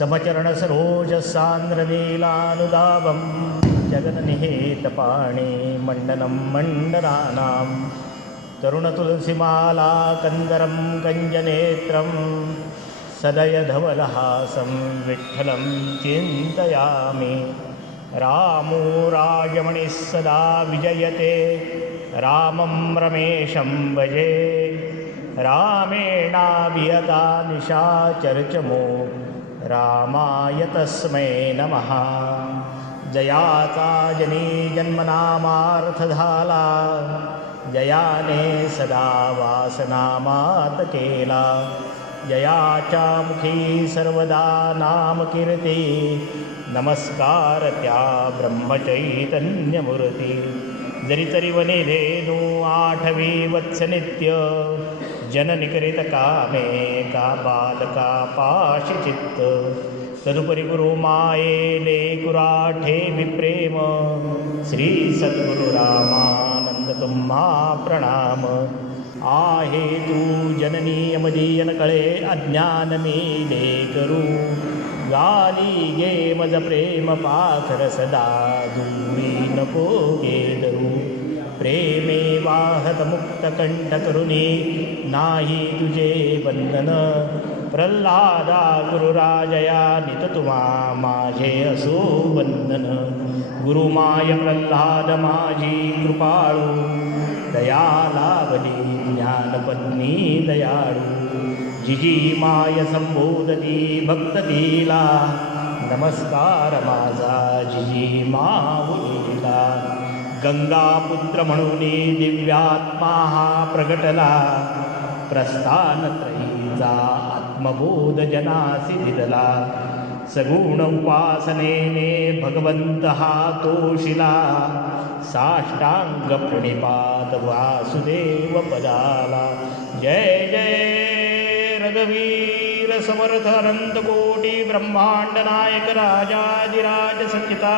समचरण सरोज सान्द्र नीलानुदावं जगन्निहितपाणि मण्डनं मण्डनानां तरुणतुलसीमाला कन्दरं कञ्जनेत्रं सदयधवलहासं विठ्ठलं चिन्तयामि। रामो राजमणिः सदा विजयते रामं रमेशं भजे। रामेणाभिहता निशाचरचमो रामाय तस्मै नमः। जयाचा जनी जन्मनामार्थ झाला जयाने सदा वासनामात केला। जयाच्या मुखी सर्वदा नामकीर्ती नमस्कार त्या ब्रह्मचैतन्यमूर्ती। जरी तरी वने धेनू आठवी वत्स नित्य जननिकरित कामे का बालका पाशी चित्त। तदुपरी गुरु माये लेकुराठे विप्रेम श्री सद्गुरु रामानंद तुम्हा प्रणाम। आहे तू जननी यमदीयन कळे अज्ञान मी लेकरू। गाली गे मज प्रेम पाखर सदा दूरी नको गे धरू। प्रेमे वाहत मुक्त कंठ करुणी नाही तुझे बंधन। प्रल्हादा गुरुराजया नित तुम्हा माझे असो बंधन। गुरुमाय प्रल्हाद माझी कृपाळू दया लाभली ज्ञानपत्नी दयाळू। जिजी माय संबोधती भक्त तिला नमस्कार माझा जिजी माऊलीला। गंगापुत्र म्हणून दिव्यात्मा हा प्रगटला प्रस्थानत्रयीचा आत्मबोध जनासी दिदला। सगुण उपासनेने भगवंत हा तोशिला साष्टांग प्रणिपात वासुदेव पदाला। जय जय रघुवीर समर्थ अनंत कोटी ब्रह्मांड नायक राजाधिराज सचिता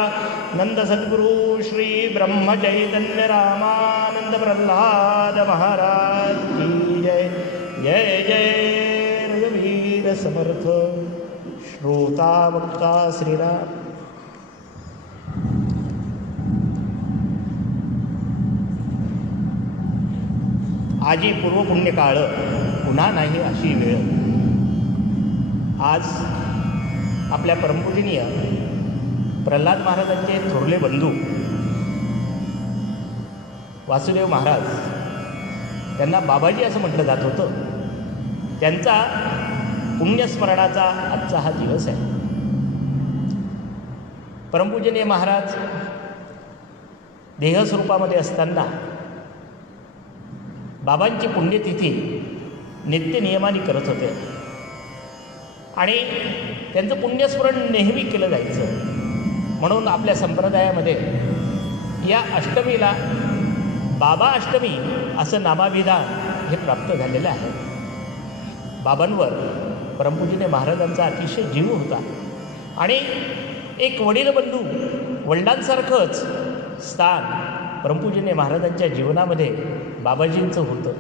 नंद सद्गुरु श्री ब्रह्म चैतन्य रामानंद प्रल्हाद महाराज की जय। जय जय रघुवीर समर्थ। श्रोता वक्ता श्रीराम। आजी पूर्वपुण्यकाळ पुन्हा नाही अशी वेळ। आज आपल्या परमपूजनीय प्रल्हाद महाराजांचे थोरले बंधू वासुदेव महाराज त्यांना बाबाजी असं म्हटलं जात होतं। त्यांचा पुण्यस्मरणाचा आजचा हा दिवस आहे। परमपूजनीय महाराज देहस्वरूपामध्ये असताना बाबांची पुण्यतिथी नित्यनियमाने करत होते आणि त्यांचं पुण्यस्मरण नेहमी केलं जायचं। म्हणून आपल्या संप्रदायामध्ये या अष्टमीला बाबा अष्टमी असं नामाभिधान हे प्राप्त झालेलं आहे। बाबांवर परमपूजनीय महाराजांचा अतिशय जीव होता आणि एक वडीलबंधू वडिलांसारखंच स्थान परमपूजनीय महाराजांच्या जीवनामध्ये बाबाजींचं होतं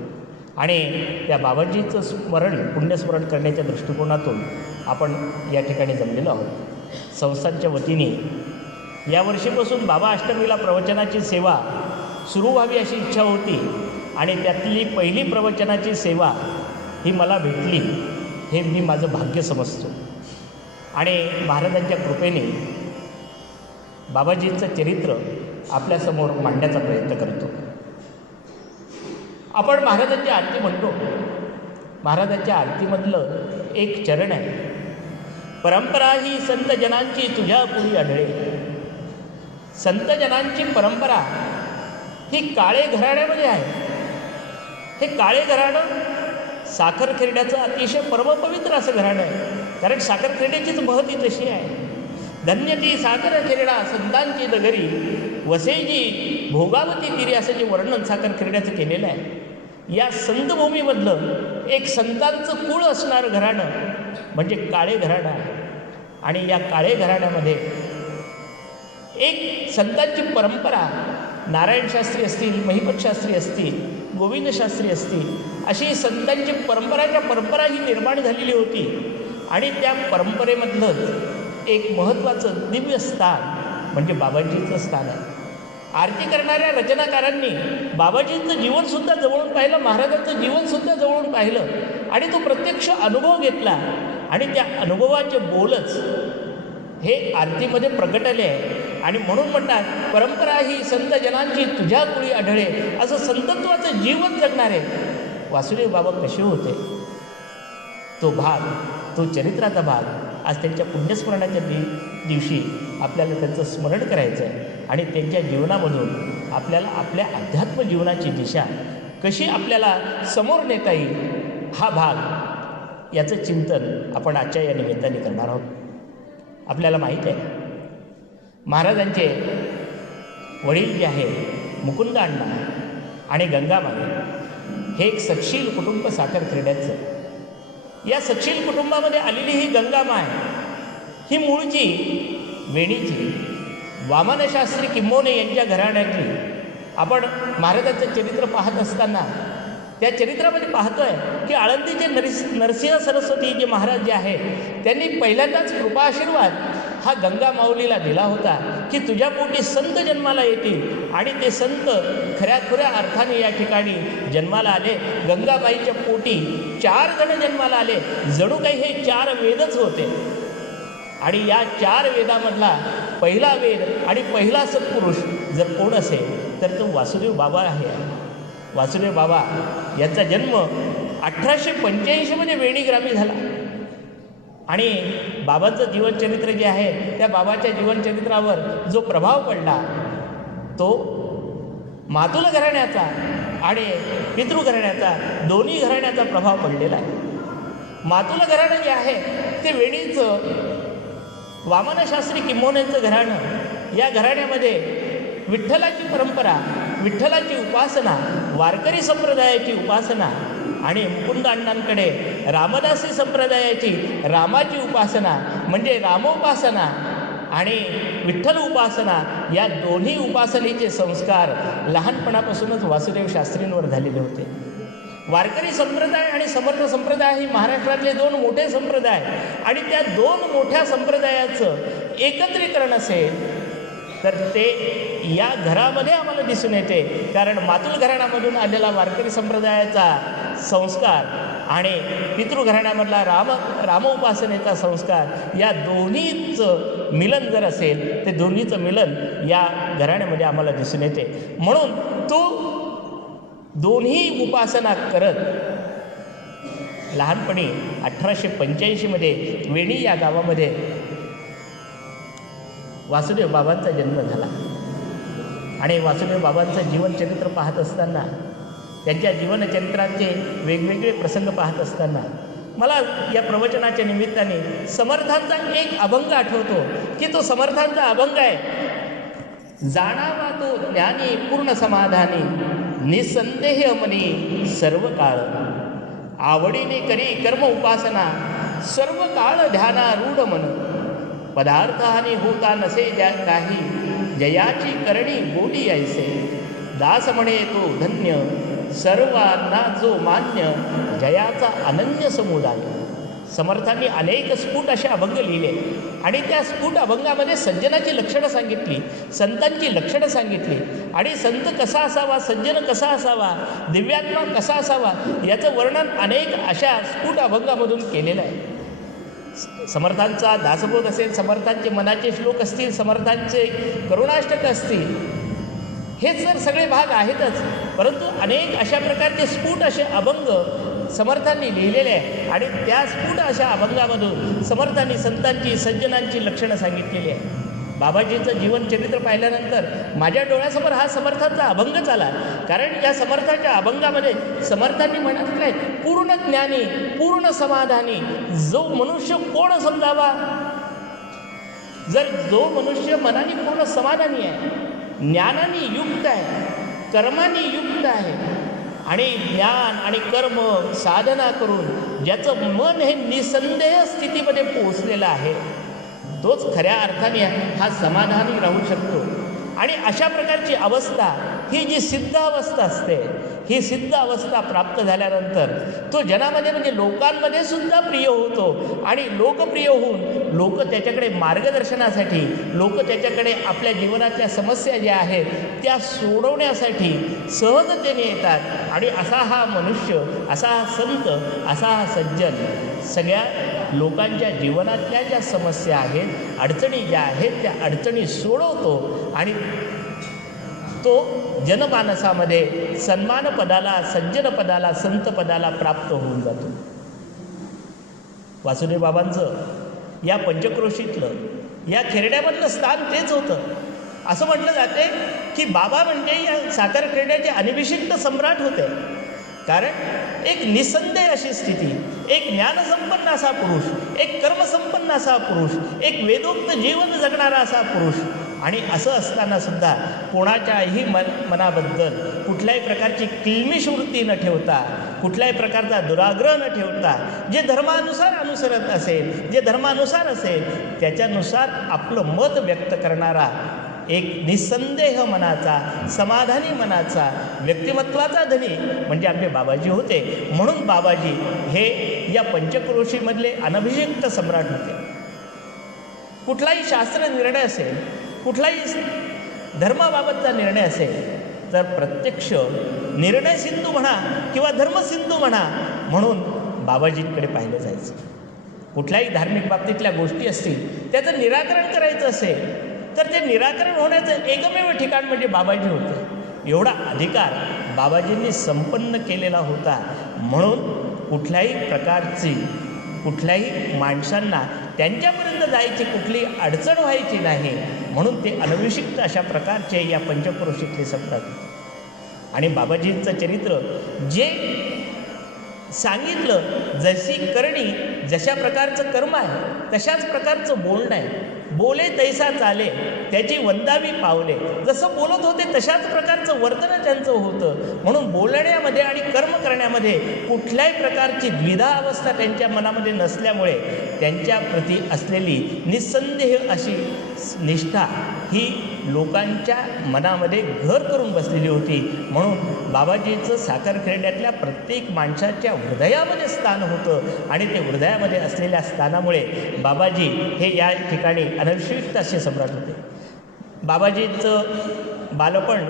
आणि त्या बाबाजींचं पुण्यस्मरण करण्याच्या दृष्टिकोनातून आपण या ठिकाणी जमलेलो आहोत। संस्थांच्या वतीने यावर्षीपासून बाबा अष्टमीला प्रवचनाची सेवा सुरू व्हावी अशी इच्छा होती आणि त्यातली पहिली प्रवचनाची सेवा ही मला भेटली हे मी माझं भाग्य समजतो आणि महाराजांच्या कृपेने बाबाजींचं चरित्र आपल्यासमोर मांडण्याचा प्रयत्न करतो। आपण महाराजांची आरती म्हणतो। महाराजांच्या आरतीमधलं एक चरण आहे। परंपरा ही संत जनांची तुझ्या पुरी आढळे। संत जनांची परंपरा ही काळे घराण्यामध्ये आहे। हे काळे घराणं साखर खेरड्याचं अतिशय परमपवित्र असं घराणं आहे, कारण साखर खेरड्याचीच महती तशी आहे। धन्य ती साखर खेरडा संतांची नगरी वसेजी भोगावती तीरी असं जे वर्णन साखर खेरड्याचं केलेलं आहे। या संतभूमीमधलं एक संतांचं कुळ असणारं घराणं म्हणजे काळे घराणं आहे आणि या काळे घराण्यामध्ये एक संतांची परंपरा नारायण शास्त्री असतील, महिपत शास्त्री असतील, गोविंद शास्त्री असतील, अशी संतांची परंपरा ही निर्माण झालेली होती आणि त्या परंपरेमधलंच एक महत्त्वाचं दिव्य स्थान म्हणजे बाबाजींचं स्थान आहे. आरती करणाऱ्या रचनाकारांनी बाबाजींचं जीवनसुद्धा जवळून पाहिलं, महाराजांचं जीवनसुद्धा जवळून पाहिलं आणि तो प्रत्यक्ष अनुभव घेतला आणि त्या अनुभवाचे बोलच हे आरतीमध्ये प्रगटले आहे. आणि म्हणून म्हणतात, परंपरा ही संत जनांची तुझ्या कुळी आढळे. असं संतत्वाचं जीवन जगणारे वासुदेव बाबा कसे होते, तो भाग, तो चरित्राचा भाग आज त्यांच्या पुण्यस्मरणाच्या दिवशी आपल्याला त्यांचं स्मरण करायचं आहे आणि त्यांच्या जीवनामधून आपल्याला आपल्या अध्यात्म जीवनाची दिशा कशी आपल्याला समोर नेता येईल हा भाग, याचं चिंतन आपण आजच्या या निमित्ताने करणार आहोत. आपल्याला माहीत आहे, महाराजांचे वडील जे आहे मुकुंद अण्णा आणि गंगाबाई हे एक सत्शील कुटुंब साखरखेड्याचं. या सत्शील कुटुंबामध्ये आलेली ही गंगामाय ही मूळची वेणीची वामनशास्त्री किंबोने यांच्या घराण्यातली. आपण महाराजांचं चरित्र पाहत असताना त्या चरित्रामध्ये पाहतोय की आळंदीचे नरसिंह सरस्वती जे महाराज जे आहेत त्यांनी पहिल्यांदाच कृपाआशीर्वाद हा गंगा माऊलीला दिला होता की तुझ्या पोटी संत जन्माला येतील. आणि ते संत खऱ्या अर्थाने या ठिकाणी जन्माला आले. गंगाबाईच्या पोटी 4 जण जन्माला आले. जणू काही हे 4 वेदच होते. आणि या 4 वेदामधला पहिला वेद आणि पहिला सत्पुरुष जर कोण असेल तर तो वासुदेव बाबा आहे. वासुदेव बाबा यांचा जन्म 1885मध्ये वेणीग्रामी झाला. आणि बाबांचं जीवनचरित्र जे आहे त्या बाबाच्या जीवनचरित्रावर जो प्रभाव पडला तो मातुल घराण्याचा आणि पितृ घराण्याचा, दोन्ही घराण्याचा प्रभाव पडलेला आहे. मातुल घराणं जे आहे ते वेणीचं वामनशास्त्री किंबोनेंचं घराणं. या घराण्यामध्ये विठ्ठलाची परंपरा, विठ्ठलाची उपासना, वारकरी संप्रदायाची उपासना आणि मुकुंद अण्णांकडे रामदासी संप्रदायाची रामाची उपासना म्हणजे रामोपासना आणि विठ्ठल उपासना, या दोन्ही उपासनेचे संस्कार लहानपणापासूनच वासुदेव शास्त्रींवर झालेले होते. वारकरी संप्रदाय आणि समर्थ संप्रदाय ही महाराष्ट्रातले 2 मोठे संप्रदाय आणि त्या 2 मोठ्या संप्रदायाचं एकत्रीकरण असेल तर ते या घरामध्ये आम्हाला दिसून येते. कारण मातुल घराण्यामधून आलेला वारकरी संप्रदायाचा संस्कार आणि पितृ घराण्यामधला रामोपासनेचा संस्कार, या दोन्हीचं मिलन जर असेल ते दोन्हीचं मिलन या घराण्यामध्ये आम्हाला दिसून येते. म्हणून तो दोन्ही उपासना करत लहानपणी 1885मध्ये वेणी या गावामध्ये वासुदेव बाबांचा जन्म झाला. आणि वासुदेव बाबांचं जीवनचरित्र पाहत असताना, त्यांच्या जीवनचरित्राचे वेगवेगळे प्रसंग पाहत असताना मला या प्रवचनाच्या निमित्ताने समर्थांचा एक अभंग आठवतो की तो समर्थांचा अभंग आहे, जाणावा तो ज्ञानी पूर्ण समाधानी, निसंदेह मनी सर्व काळ, आवडीने करी कर्म उपासना, सर्व काळ ध्याना रूढ मन, पदार्थ हानी होता नसे ज्या काही, जयाची करणी बोली ऐसे, दास म्हणे तो धन्य, सर्वांना जो मान्य, जयाचा अनन्य समुदाय. समर्थांनी अनेक स्फुट असे अभंग लिहिले आणि त्या स्फुट अभंगामध्ये सज्जनाची लक्षणं सांगितली, संतांची लक्षणं सांगितली आणि संत कसा असावा, सज्जन कसा असावा, दिव्यात्मा कसा असावा याचं वर्णन अनेक अशा स्फुट अभंगामधून केलेलं आहे. समर्थांचा दासबोध असेल, समर्थांचे मनाचे श्लोक असतील, समर्थांचे करुणाष्टक असतील, हेच जर सगळे भाग आहेतच, परंतु अनेक अशा प्रकारचे स्फुट असे अभंग समर्थांनी लिहिलेले आहे आणि त्या स्फुट अशा अभंगामधून समर्थांनी संतांची, सज्जनांची लक्षणं सांगितलेली आहे. बाबाजींचं जीवनचरित्र पाहिल्यानंतर माझ्या डोळ्यासमोर हा समर्थांचा अभंगच आला. कारण या समर्थाच्या अभंगामध्ये समर्थांनी म्हटलं आहे, पूर्ण ज्ञानी, पूर्ण समाधानी जो मनुष्य कोण समजावा. जर जो मनुष्य मनाने पूर्ण समाधानी आहे, ज्ञानाने युक्त आहे, कर्माने युक्त आहे आणि ज्ञान आणि कर्म साधना करून ज्याचं मन हे निसंदेह स्थितीमध्ये पोहोचलेलं आहे, तोच खऱ्या अर्थाने हा समाधानी राहू शकतो. आणि अशा प्रकारची अवस्था ही जी सिद्ध अवस्था असते, ही सिद्ध अवस्था प्राप्त झाल्यानंतर तो जनामध्ये म्हणजे लोकांमध्ये सुद्धा प्रिय होतो आणि लोकप्रिय होऊन लोक त्याच्याकडे मार्गदर्शनासाठी, लोक त्याच्याकडे आपल्या जीवनातल्या समस्या ज्या आहेत त्या सोडवण्यासाठी सहजतेने येतात. आणि असा हा मनुष्य, असा हा संत, असा हा सज्जन सगळ्या लोकांच्या जीवनातल्या ज्या समस्या आहेत, अडचणी ज्या आहेत त्या अडचणी सोडवतो आणि तो जनमानसामध्ये सन्मान पदाला, सज्जन पदाला, संत पदाला प्राप्त होऊन जातो. वासुदेव बाबांचं या पंचक्रोशीतलं, या खेरड्यामधलं स्थान तेच होतं. असं म्हटलं जाते की बाबा म्हणजे या सातारा खेरड्याचे अनभिषिक्त सम्राट होते. कारण एक निसंदेह अशी स्थिती, एक ज्ञानसंपन्न असा पुरुष, एक कर्मसंपन्न असा पुरुष, एक वेदोक्त जीवन जगणारा असा पुरुष, आणि असं असताना सुद्धा कोणाच्याही मनाबद्दल कुठल्याही प्रकारची किलमिष वृत्ती न ठेवता, कुठल्याही प्रकारचा दुराग्रह न ठेवता, जे धर्मानुसार अनुसरत असेल, जे धर्मानुसार असेल त्याच्यानुसार आपलं मत व्यक्त करणारा एक निसंदेह मनाचा, समाधानी मनाचा, व्यक्तिमत्वाचा धनी म्हणजे आमचे बाबाजी होते. म्हणून बाबाजी हे या पंचक्रोशीमधले अनभिषिक्त सम्राट होते. कुठलाही शास्त्र निर्णय असेल, कुठलाही धर्माबाबतचा निर्णय असेल तर प्रत्यक्ष निर्णय सिंधू म्हणा किंवा धर्मसिंधू म्हणा म्हणून बाबाजींकडे पाहिलं जायचं. कुठल्याही धार्मिक बाबतीतल्या गोष्टी असतील त्याचं निराकरण करायचं असेल तर ते निराकरण होण्याचं एकमेव ठिकाण म्हणजे बाबाजी होते. एवढा अधिकार बाबाजींनी संपन्न केलेला होता. म्हणून कुठल्याही प्रकारची, कुठल्याही माणसांना त्यांच्यापर्यंत जायची कुठली अडचण व्हायची नाही. म्हणून ते अनभिषिक्त अशा प्रकारचे या पंचक्रोशीतले सम्राट. आणि बाबाजींचं चरित्र जे सांगितलं, जशी करणी, जशा प्रकारचं कर्म आहे तशाच प्रकारचं बोलणं आहे. बोले तैसा चाले, त्याची वंदावी पावले. जसं बोलत होते तशाच प्रकारचं वर्तन त्यांचं होतं. म्हणून बोलण्यामध्ये आणि कर्म करण्यामध्ये कुठल्याही प्रकारची द्विधा अवस्था त्यांच्या मनामध्ये नसल्यामुळे त्यांच्या प्रती असलेली निसंदेह अशी निष्ठा ही लोकांच्या मनामध्ये घर करून बसलेली होती. म्हणून बाबाजीचं साखर खेरड्यातल्या प्रत्येक माणसाच्या हृदयामध्ये स्थान होतं आणि ते हृदयामध्ये असलेल्या स्थानामुळे बाबाजी हे या ठिकाणी अनभिषिक्त असे सम्राट होते. बाबाजीचं बालपण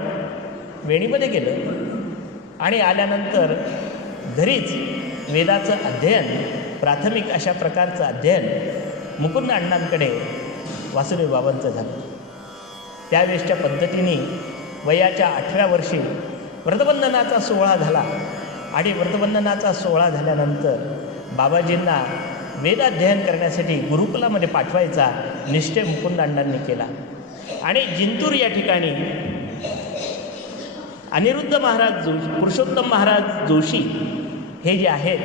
वेणीमध्ये गेलं आणि आल्यानंतर घरीच वेदाचं अध्ययन, प्राथमिक अशा प्रकारचं अध्ययन मुकुंद अण्णांकडे वासुदेव बाबांचं झालं. त्यावेळेसच्या पद्धतीने वयाच्या 18व्या वर्षी व्रतबंधनाचा सोहळा झाला आणि व्रतबंधनाचा सोहळा झाल्यानंतर बाबाजींना वेदाध्ययन करण्यासाठी गुरुकुलामध्ये पाठवायचा निश्चय मुकुंद अण्णांनी केला. आणि जिंतूर या ठिकाणी अनिरुद्ध महाराज जोशी, पुरुषोत्तम महाराज जोशी हे जे आहेत,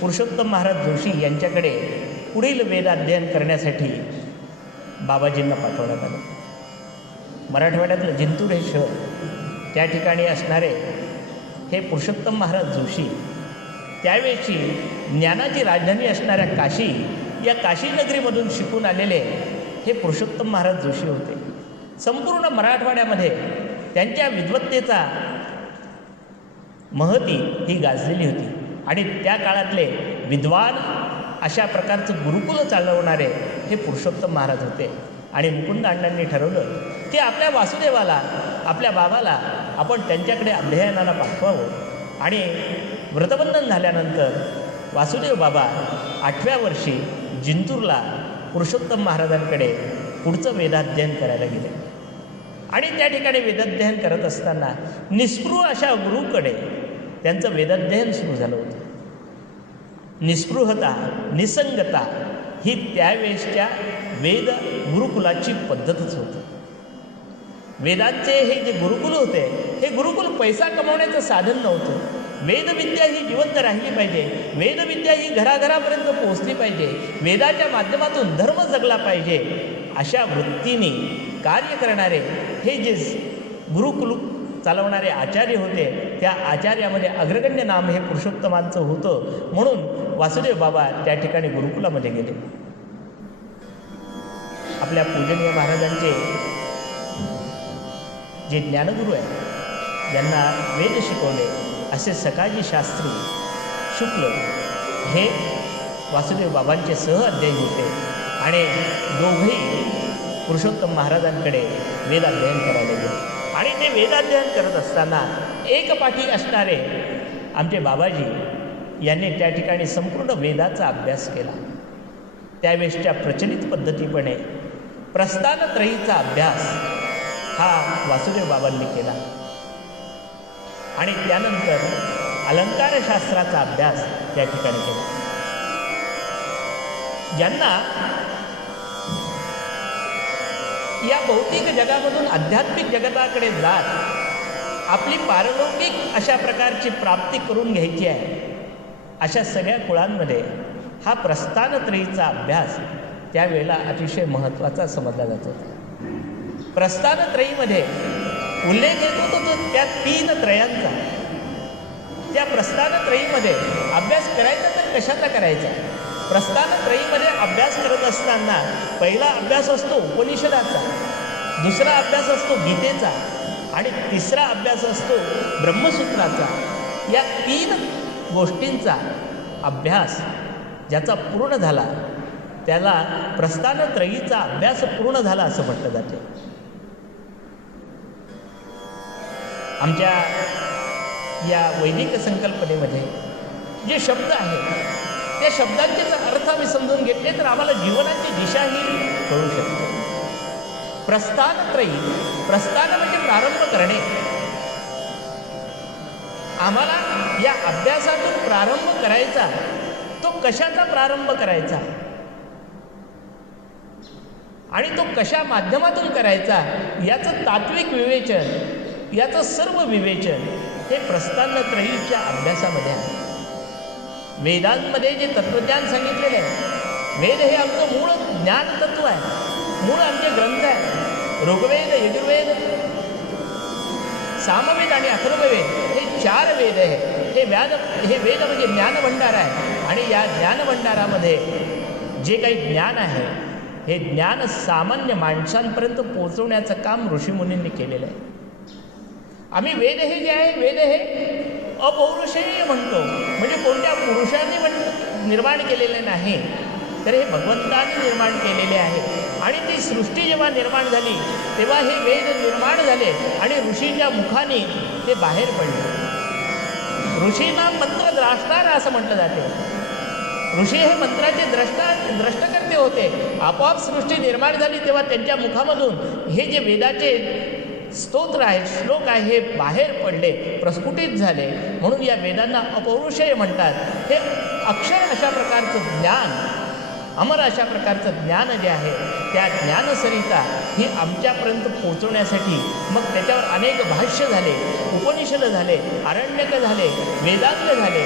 पुरुषोत्तम महाराज जोशी यांच्याकडे पुढील वेदाध्ययन करण्यासाठी बाबाजींना पाठवण्यात आलं. मराठवाड्यातलं जिंतूर हे शहर, त्या ठिकाणी असणारे हे पुरुषोत्तम महाराज जोशी त्यावेळची ज्ञानाची राजधानी असणाऱ्या काशी, या काशी नगरीमधून शिकून आलेले हे पुरुषोत्तम महाराज जोशी होते. संपूर्ण मराठवाड्यामध्ये त्यांच्या विद्वत्तेचा महती ही गाजलेली होती आणि त्या काळातले विद्वान अशा प्रकारचं गुरुकुल चालवणारे हे पुरुषोत्तम महाराज होते. आणि मुकुंद अण्णांनी ठरवलं की आपल्या वासुदेवाला, आपल्या बाबाला आपण त्यांच्याकडे अध्ययनाला पाठवावं. आणि व्रतबंधन झाल्यानंतर वासुदेव बाबा 8व्या वर्षी जिंतूरला पुरुषोत्तम महाराजांकडे पुढचं वेदाध्ययन करायला गेले. आणि त्या ठिकाणी वेदाध्ययन करत असताना निस्पृह अशा गुरुकडे त्यांचं वेदाध्ययन सुरू झालं होतं. निस्पृहता, निसंगता ही त्यावेळेसच्या वेद गुरुकुलाची पद्धतच होती. वेदांचे हे जे गुरुकुल होते, हे गुरुकुल पैसा कमवण्याचं साधन नव्हतं. वेदविद्या ही जिवंत राहिली पाहिजे, वेदविद्या ही घराघरापर्यंत पोहोचली पाहिजे, वेदाच्या माध्यमातून धर्म जगला पाहिजे, अशा वृत्तीने कार्य करणारे हे जे गुरुकुल चालवणारे आचार्य होते, त्या आचार्यामध्ये अग्रगण्य नाम हे पुरुषोत्तमांचं होतं. म्हणून वासुदेव बाबा त्या ठिकाणी गुरुकुलामध्ये गेले. आपल्या पूजनीय महाराजांचे जे ज्ञानगुरू आहेत ज्यांना वेद शिकवले असे सकाजी शास्त्री शुक्ल हे वासुदेव बाबांचे सहअध्यायी होते आणि दोघेही पुरुषोत्तम महाराजांकडे वेदाध्ययन करायला गेले. आणि ते वेदाध्ययन करत असताना एकपाठी असणारे आमचे बाबाजी यांनी त्या ठिकाणी संपूर्ण वेदाचा अभ्यास केला. त्यावेळेसच्या प्रचलित पद्धतीपणे प्रस्थानत्रयीचा अभ्यास हा वासुदेव बाबांनी केला आणि त्यानंतर अलंकारशास्त्राचा अभ्यास त्या ठिकाणी केला. ज्यांना या भौतिक जगामधून आध्यात्मिक जगताकडे जात आपली पारलौकिक अशा प्रकारची प्राप्ती करून घ्यायची आहे, अशा सगळ्या कुळांमध्ये हा प्रस्थानत्रयीचा अभ्यास त्यावेळेला अतिशय महत्त्वाचा समजला जात होता. प्रस्थानत्रयीमध्ये उल्लेख येत होता तो त्या 3 त्रयांचा. त्या प्रस्थानत्रयीमध्ये अभ्यास करायचा तर कशाचा करायचा? प्रस्थानत्रयीमध्ये अभ्यास करत असताना पहिला अभ्यास असतो उपनिषदाचा, दुसरा अभ्यास असतो गीतेचा आणि तिसरा अभ्यास असतो ब्रह्मसूत्राचा. या 3 गोष्टींचा अभ्यास ज्याचा पूर्ण झाला त्याला प्रस्थानत्रयीचा अभ्यास पूर्ण झाला असं म्हटलं जाते. आमच्या या वैदिक संकल्पनेमध्ये जे शब्द आहेत त्या शब्दांचे जर अर्थ आम्ही समजून घेतले तर आम्हाला जीवनाची दिशाही कळू शकते. प्रस्थानत्रयी, प्रस्थान म्हणजे प्रारंभ करणे. आम्हाला या अभ्यासातून प्रारंभ करायचा, तो कशाचा प्रारंभ करायचा आणि तो कशा माध्यमातून करायचा याचं तात्विक विवेचन, याचं सर्व विवेचन हे प्रस्थानत्रयीच्या अभ्यासामध्ये आहे. वेदांमध्ये जे तत्त्वज्ञान सांगितलेलं आहे, वेद हे आमचं मूळ ज्ञान तत्व आहे, मूळ आमचे ग्रंथ आहे. ऋग्वेद, यजुर्वेद, सामवेद आणि अथर्ववेद हे 4 वेद आहे. हे वेद म्हणजे ज्ञानभंडार आहे आणि या ज्ञानभंडारामध्ये जे काही ज्ञान आहे हे ज्ञान सामान्य माणसांपर्यंत पोहोचवण्याचं काम ऋषीमुनींनी केलेलं आहे. आम्ही वेद हे जे आहे, वेद हे अपौरुषेय म्हणतो, म्हणजे कोणत्या पुरुषांनी निर्माण केलेले नाही, तर हे भगवंतांनी निर्माण केलेले आहे. आणि ती सृष्टी जेव्हा निर्माण झाली तेव्हा हे वेद निर्माण झाले आणि ऋषीच्या मुखाने ते बाहेर पडले. ऋषींना मंत्र द्राष्टार असं म्हटलं जाते. ऋषी हे मंत्राचे द्रष्टकर्ते होते. आपोआप सृष्टी निर्माण झाली तेव्हा त्यांच्या मुखामधून हे जे वेदाचे स्तोत्र आहे, श्लोक आहे, हे बाहेर पडले, प्रस्फुटित झाले. म्हणून या वेदांना अपौरुषेय म्हणतात. हे अक्षय अशा प्रकारचं ज्ञान, अमर अशा प्रकारचं ज्ञान जे आहे त्या ज्ञानसरिता ही आमच्यापर्यंत पोहोचवण्यासाठी मग त्याच्यावर अनेक भाष्य झाले, उपनिषद झाले, आरण्यक झाले, वेदांत झाले.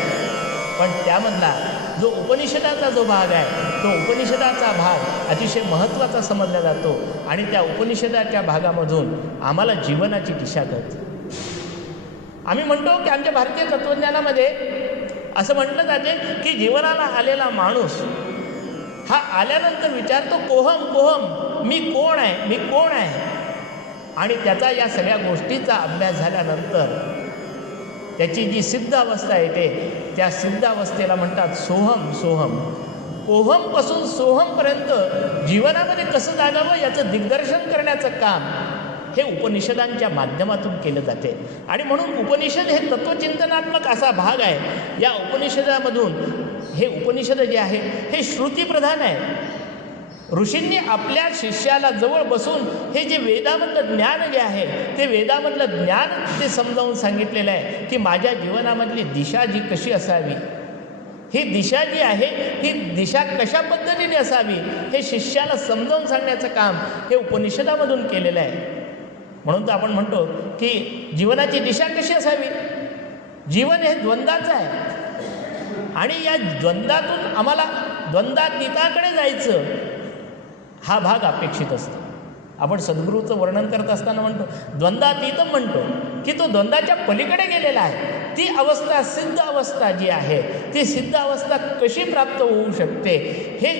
पण त्यामधला जो उपनिषदाचा जो भाग आहे तो उपनिषदाचा भाग अतिशय महत्त्वाचा समजला जातो आणि त्या उपनिषदाच्या भागामधून आम्हाला जीवनाची दिशा कळते. आम्ही म्हणतो की आमच्या भारतीय तत्त्वज्ञानामध्ये असं म्हटलं जाते की जीवनाला आलेला माणूस हा आल्यानंतर विचारतो कोहम कोहम, मी कोण आहे, मी कोण आहे. आणि त्याचा या सगळ्या गोष्टीचा अभ्यास झाल्यानंतर त्याची जी सिद्ध अवस्था येते त्या सिद्ध अवस्थेला म्हणतात सोहम. सोहम, कोहमपासून सोहमपर्यंत जीवनामध्ये कसं जागावं याचं दिग्दर्शन करण्याचं काम हे उपनिषदांच्या माध्यमातून केलं जाते. आणि म्हणून उपनिषद हे तत्त्वचिंतनात्मक असा भाग आहे. या उपनिषदामधून हे उपनिषद जे आहे हे श्रुतीप्रधान आहे. ऋषींनी आपल्या शिष्याला जवळ बसून हे जे वेदामधलं ज्ञान जे आहे ते वेदामधलं ज्ञान ते समजावून सांगितलेलं आहे की माझ्या जीवनामधली दिशा जी कशी असावी, ही दिशा जी आहे ही दिशा कशा पद्धतीने असावी हे शिष्याला समजावून सांगण्याचं काम हे उपनिषदामधून केलेलं आहे. म्हणून तर आपण म्हणतो की जीवनाची दिशा कशी असावी. जीवन हे द्वंद्वाचं आहे आणि या द्वंद्वातून आम्हाला द्वंद्वातीताकडे जायचं हा भाग अपेक्षित असतो. आपण सद्गुरूचं वर्णन करत असताना म्हणतो द्वंद्वातीतम म्हणतो की तो द्वंद्वाच्या पलीकडे गेलेला आहे. ती अवस्था सिद्ध अवस्था जी आहे ती सिद्ध अवस्था कशी प्राप्त होऊ शकते हे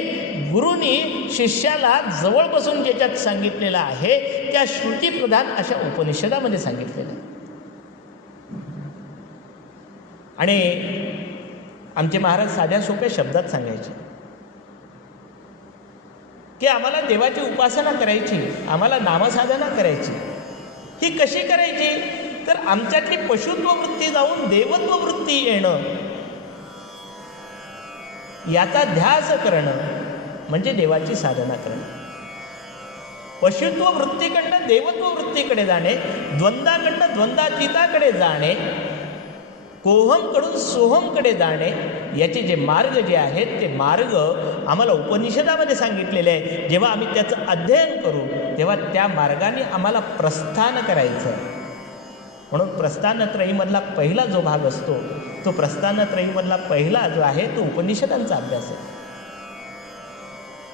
गुरूंनी शिष्याला जवळ बसून ज्याच्यात सांगितलेलं आहे त्या श्रुतीप्रधान अशा उपनिषदामध्ये सांगितलेलं आहे. आणि आमचे महाराज साध्या सोप्या शब्दात सांगायचे की आम्हाला देवाची उपासना करायची, आम्हाला नामसाधना करायची. ही कशी करायची? तर आमच्यातली पशुत्व वृत्ती जाऊन देवत्व वृत्ती येणं, याचा ध्यास करणं म्हणजे देवाची साधना करणं. पशुत्व वृत्तीकडनं देवत्व वृत्तीकडे जाणे, द्वंद्वाकडनं द्वंद्वातीताकडे जाणे, कोहमकडून सोहमकडे जाणे, याचे जे मार्ग जे आहेत ते मार्ग आम्हाला उपनिषदामध्ये सांगितलेले आहे. जेव्हा आम्ही त्याचं अध्ययन करू तेव्हा त्या मार्गाने आम्हाला प्रस्थान करायचं. म्हणून प्रस्थानत्रयीमधला पहिला जो भाग असतो तो प्रस्थानत्रयीमधला पहिला जो आहे तो उपनिषदांचा अभ्यास आहे.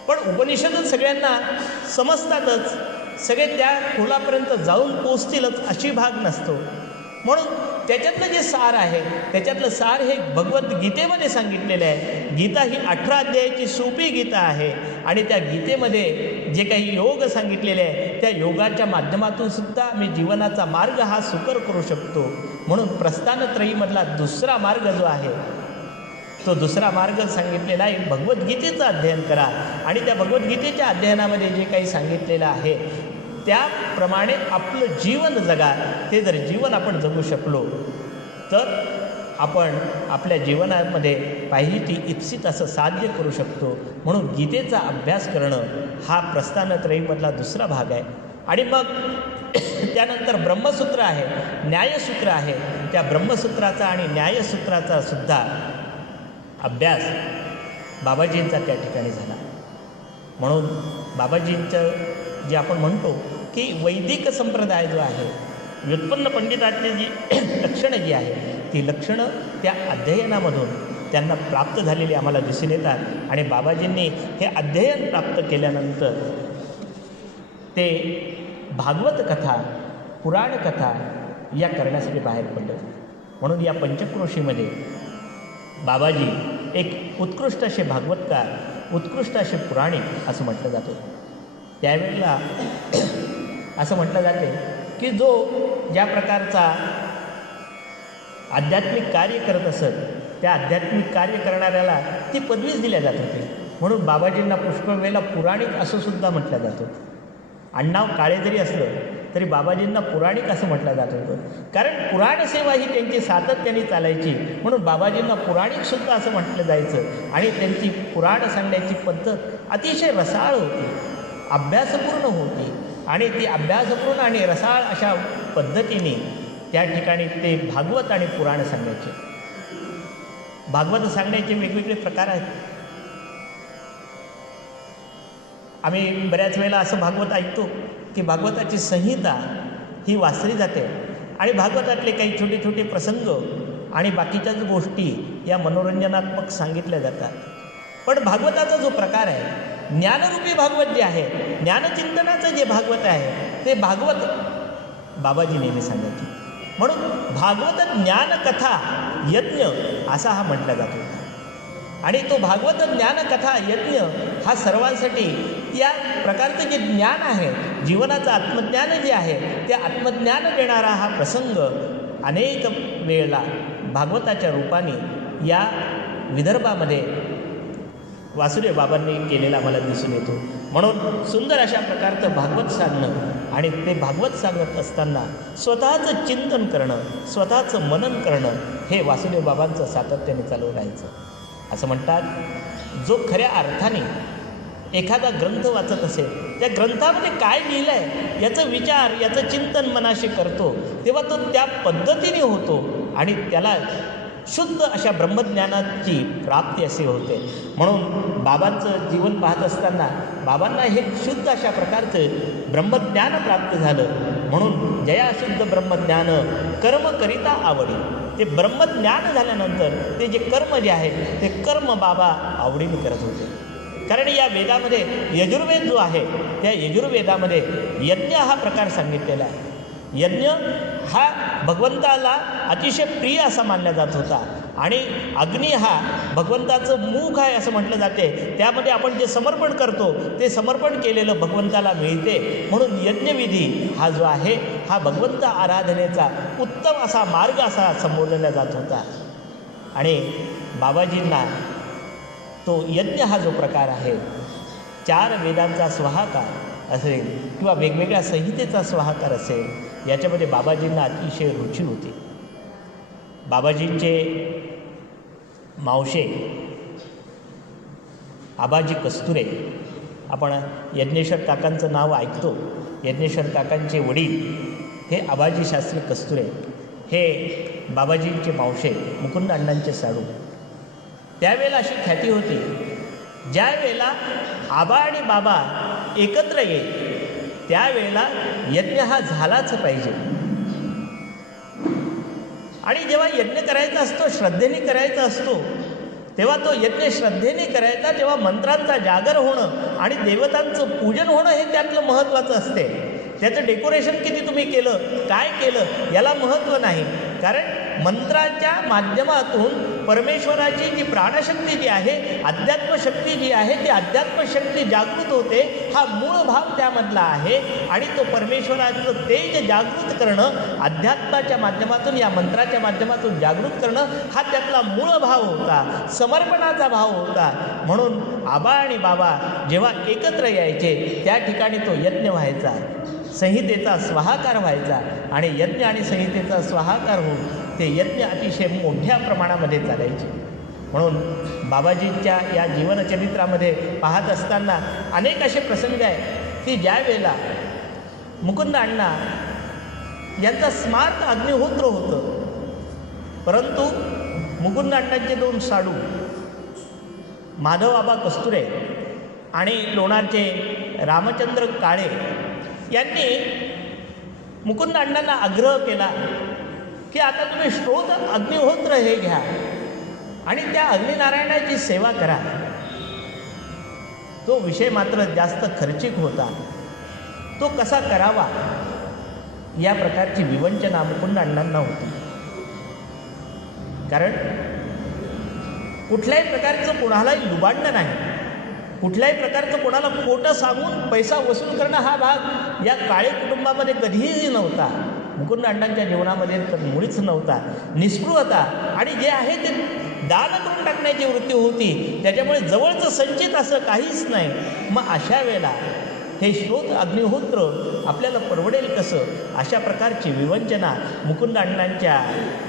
पण उपनिषद सगळ्यांना समजतातच, सगळे त्या खोलापर्यंत जाऊन पोचतीलच अशी भाग नसतो. म्हणून त्याच्यातलं जे सार आहे त्याच्यातलं सार हे भगवद्गीतेमध्ये सांगितलेलं आहे. गीता ही 18 अध्यायाची सोपी गीता आहे आणि त्या गीतेमध्ये जे काही योग सांगितलेले आहे त्या योगाच्या माध्यमातून सुद्धा आम्ही जीवनाचा मार्ग हा सुकर करू शकतो. म्हणून प्रस्थानत्रयीमधला दुसरा मार्ग जो आहे तो दुसरा मार्ग सांगितलेला आहे, भगवद्गीतेचं अध्ययन करा आणि त्या भगवद्गीतेच्या अध्ययनामध्ये जे काही सांगितलेलं आहे त्याप्रमाणे आपलं जीवन जगा. ते जर जीवन आपण जगू शकलो तर आपण आपल्या जीवनामध्ये पाहिजे ती इप्सित असं साध्य करू शकतो. म्हणून गीतेचा अभ्यास करणं हा प्रस्थानत्रयीमधला दुसरा भाग आहे. आणि मग त्यानंतर ब्रह्मसूत्र आहे, न्यायसूत्र आहे. त्या ब्रह्मसूत्राचा आणि न्यायसूत्राचा सुद्धा अभ्यास बाबाजींचा त्या ठिकाणी झाला. म्हणून बाबाजींचं जे आपण म्हणतो की वैदिक संप्रदाय जो आहे, व्युत्पन्न पंडितातली जी लक्षणं जी आहे ती लक्षणं त्या अध्ययनामधून त्यांना प्राप्त झालेली आम्हाला दिसून येतात. आणि बाबाजींनी हे अध्ययन प्राप्त केल्यानंतर ते भागवत कथा, पुराण कथा या करण्यासाठी बाहेर पडले. म्हणून या पंचक्रोशीमध्ये बाबाजी एक उत्कृष्ट असे भागवतकार, उत्कृष्ट असे पुराणिक असं म्हटलं जातं. त्यावेळेला असं म्हटलं जाते की जो ज्या प्रकारचा आध्यात्मिक कार्य करत असत त्या आध्यात्मिक कार्य करणाऱ्याला ती पदवीच दिल्या जात होती. म्हणून बाबाजींना पुष्कळ वेळेला पुराणिक असं सुद्धा म्हटलं जातं. आडनाव काळे जरी असलं तरी बाबाजींना पुराणिक असं म्हटलं जात होतं, कारण पुराण सेवा ही त्यांची सातत्याने चालायची. म्हणून बाबाजींना पुराणिकसुद्धा असं म्हटलं जायचं. आणि त्यांची पुराण सांगण्याची पद्धत अतिशय रसाळ होती, अभ्यासपूर्ण होती. आणि ती अभ्यासपूर्ण आणि रसाळ अशा पद्धतीने त्या ठिकाणी ते भागवत आणि पुराण सांगायचे. भागवत सांगण्याचे वेगवेगळे प्रकार आहेत. आम्ही बऱ्याच वेळेला असं भागवत ऐकतो की भागवताची संहिता ही वाचली जाते आणि भागवतातले काही छोटे छोटे प्रसंग आणि बाकीच्याच गोष्टी या मनोरंजनात्मक सांगितल्या जातात. पण भागवताचा जो प्रकार आहे, ज्ञानरूपी भागवत जे आहे, ज्ञानचिंतनाचं जे भागवत आहे ते भागवत बाबाजी नेहमी सांगायचे. म्हणून भागवत ज्ञानकथा यज्ञ असा हा म्हटला जातो. आणि तो भागवत ज्ञानकथा यज्ञ हा सर्वांसाठी त्या प्रकारचं जे ज्ञान आहे, जीवनाचं आत्मज्ञान जे आहे ते आत्मज्ञान देणारा हा प्रसंग अनेक वेळेला भागवताच्या रूपाने या विदर्भामध्ये वासुदेव बाबांनी केलेला मला दिसून येतो. म्हणून सुंदर अशा प्रकारचं भागवत सांगणं आणि ते भागवत सांगत असताना स्वतःचं चिंतन करणं, स्वतःचं मनन करणं हे वासुदेव बाबांचं सातत्याने चालू राहायचं. असं म्हणतात, जो खऱ्या अर्थाने एखादा ग्रंथ वाचत असेल, त्या ग्रंथामध्ये काय लिहिलं आहे याचं विचार, याचं चिंतन मनाशी करतो, तेव्हा तो त्या पद्धतीने होतो आणि त्याला शुद्ध अशा ब्रह्मज्ञानाची प्राप्ती असे होते. म्हणून बाबांचं जीवन पाहत असताना बाबांना हे शुद्ध अशा प्रकारचं ब्रह्मज्ञान प्राप्त झालं. म्हणून जया शुद्ध ब्रह्मज्ञान कर्म करिता आवडी. ते ब्रह्मज्ञान झाल्यानंतर ते जे कर्म जे आहे ते कर्म बाबा आवडीने करत होते. कारण या वेदामध्ये यजुर्वेद जो आहे त्या यजुर्वेदामध्ये यज्ञ हा प्रकार सांगितलेला आहे. यज्ञ हा भगवंताला अतिशय प्रिय असा मानला जात होता आणि अग्नी हा भगवंताचं मुख आहे असं म्हटलं जाते. त्यामध्ये आपण जे समर्पण करतो ते समर्पण केलेलं भगवंताला मिळते. म्हणून यज्ञविधी हा जो आहे हा भगवंत आराधनेचा उत्तम असा मार्ग असा संबोधला जात होता. आणि बाबाजींना तो यज्ञ हा जो प्रकार आहे, 4 वेदांचा स्वाहाकार असेल किंवा वेगवेगळ्या संहितेचा स्वाहाकार असेल, याच्यामध्ये बाबाजींना अतिशय रुची होती. बाबाजींचे मावशे आबाजी कस्तुरे, आपण यज्ञेश्वर काकांचं नाव ऐकतो. यज्ञेश्वर काकांचे वडील हे आबाजी शास्त्री कस्तुरे, हे बाबाजींचे मावशे मुकुंद अण्णांचे साडू. त्यावेळेला अशी ख्याती होती, ज्या वेळेला आबा आणि बाबा एकत्र येईल त्यावेळेला यज्ञ हा झालाच पाहिजे. आणि जेव्हा यज्ञ करायचा असतो, श्रद्धेने करायचा असतो, तेव्हा तो यज्ञ श्रद्धेने करायचा. जेव्हा मंत्रांचा जागर होणं आणि देवतांचं पूजन होणं हे त्यातलं महत्त्वाचं असते. त्याचं डेकोरेशन किती तुम्ही केलं, काय केलं, याला महत्त्व नाही. कारण मंत्राच्या माध्यमातून परमेश्वराची जी प्राणशक्ती जी आहे, अध्यात्मशक्ती जी आहे, ती अध्यात्मशक्ती जागृत होते. हा मूळ भाव त्यामधला आहे. आणि तो परमेश्वराचं तेज जागृत करणं, अध्यात्माच्या माध्यमातून, या मंत्राच्या माध्यमातून जागृत करणं, हा त्यातला मूळ भाव होता, समर्पणाचा भाव होता. म्हणून आबा आणि बाबा जेव्हा एकत्र यायचे त्या ठिकाणी तो यज्ञ व्हायचा, संहितेचा स्वाहाकार व्हायचा. आणि यज्ञ आणि संहितेचा स्वाहाकार होऊन ते यज्ञ अतिशय मोठ्या प्रमाणामध्ये चालायचे. म्हणून बाबाजींच्या या जीवनचरित्रामध्ये पाहत असताना अनेक असे प्रसंग आहेत की ज्या वेळेला मुकुंद अण्णा यांचा स्मार्त अग्निहोत्र होतं, परंतु मुकुंद अण्णांचे 2 साडू माधव आबा कस्तुरे आणि लोणारचे रामचंद्र काळे यांनी मुकुंद अण्णांना आग्रह केला की आता तुम्ही श्रोत अग्निहोत्र हे घ्या आणि त्या अग्निनारायणाची सेवा करा. तो विषय मात्र जास्त खर्चिक होता. तो कसा करावा या प्रकारची विवंचना मुकुंद अण्णांना होती. कारण कुठल्याही प्रकारचं कोणालाही लुबाडणं नाही, कुठल्याही प्रकारचं कोणाला खोटं सांगून पैसा वसूल करणं हा भाग या काळे कुटुंबामध्ये कधीही नव्हता. मुकुंद अण्णांच्या जीवनामध्ये तर मुळीच नव्हता. निस्पृहता आणि जे आहे ते दान करून टाकण्याची वृत्ती होती. त्याच्यामुळे जवळचं संचित असं काहीच नाही. मग अशा वेळेला हे श्रोत अग्निहोत्र आपल्याला परवडेल कसं, अशा प्रकारची विवंचना मुकुंद अण्णांच्या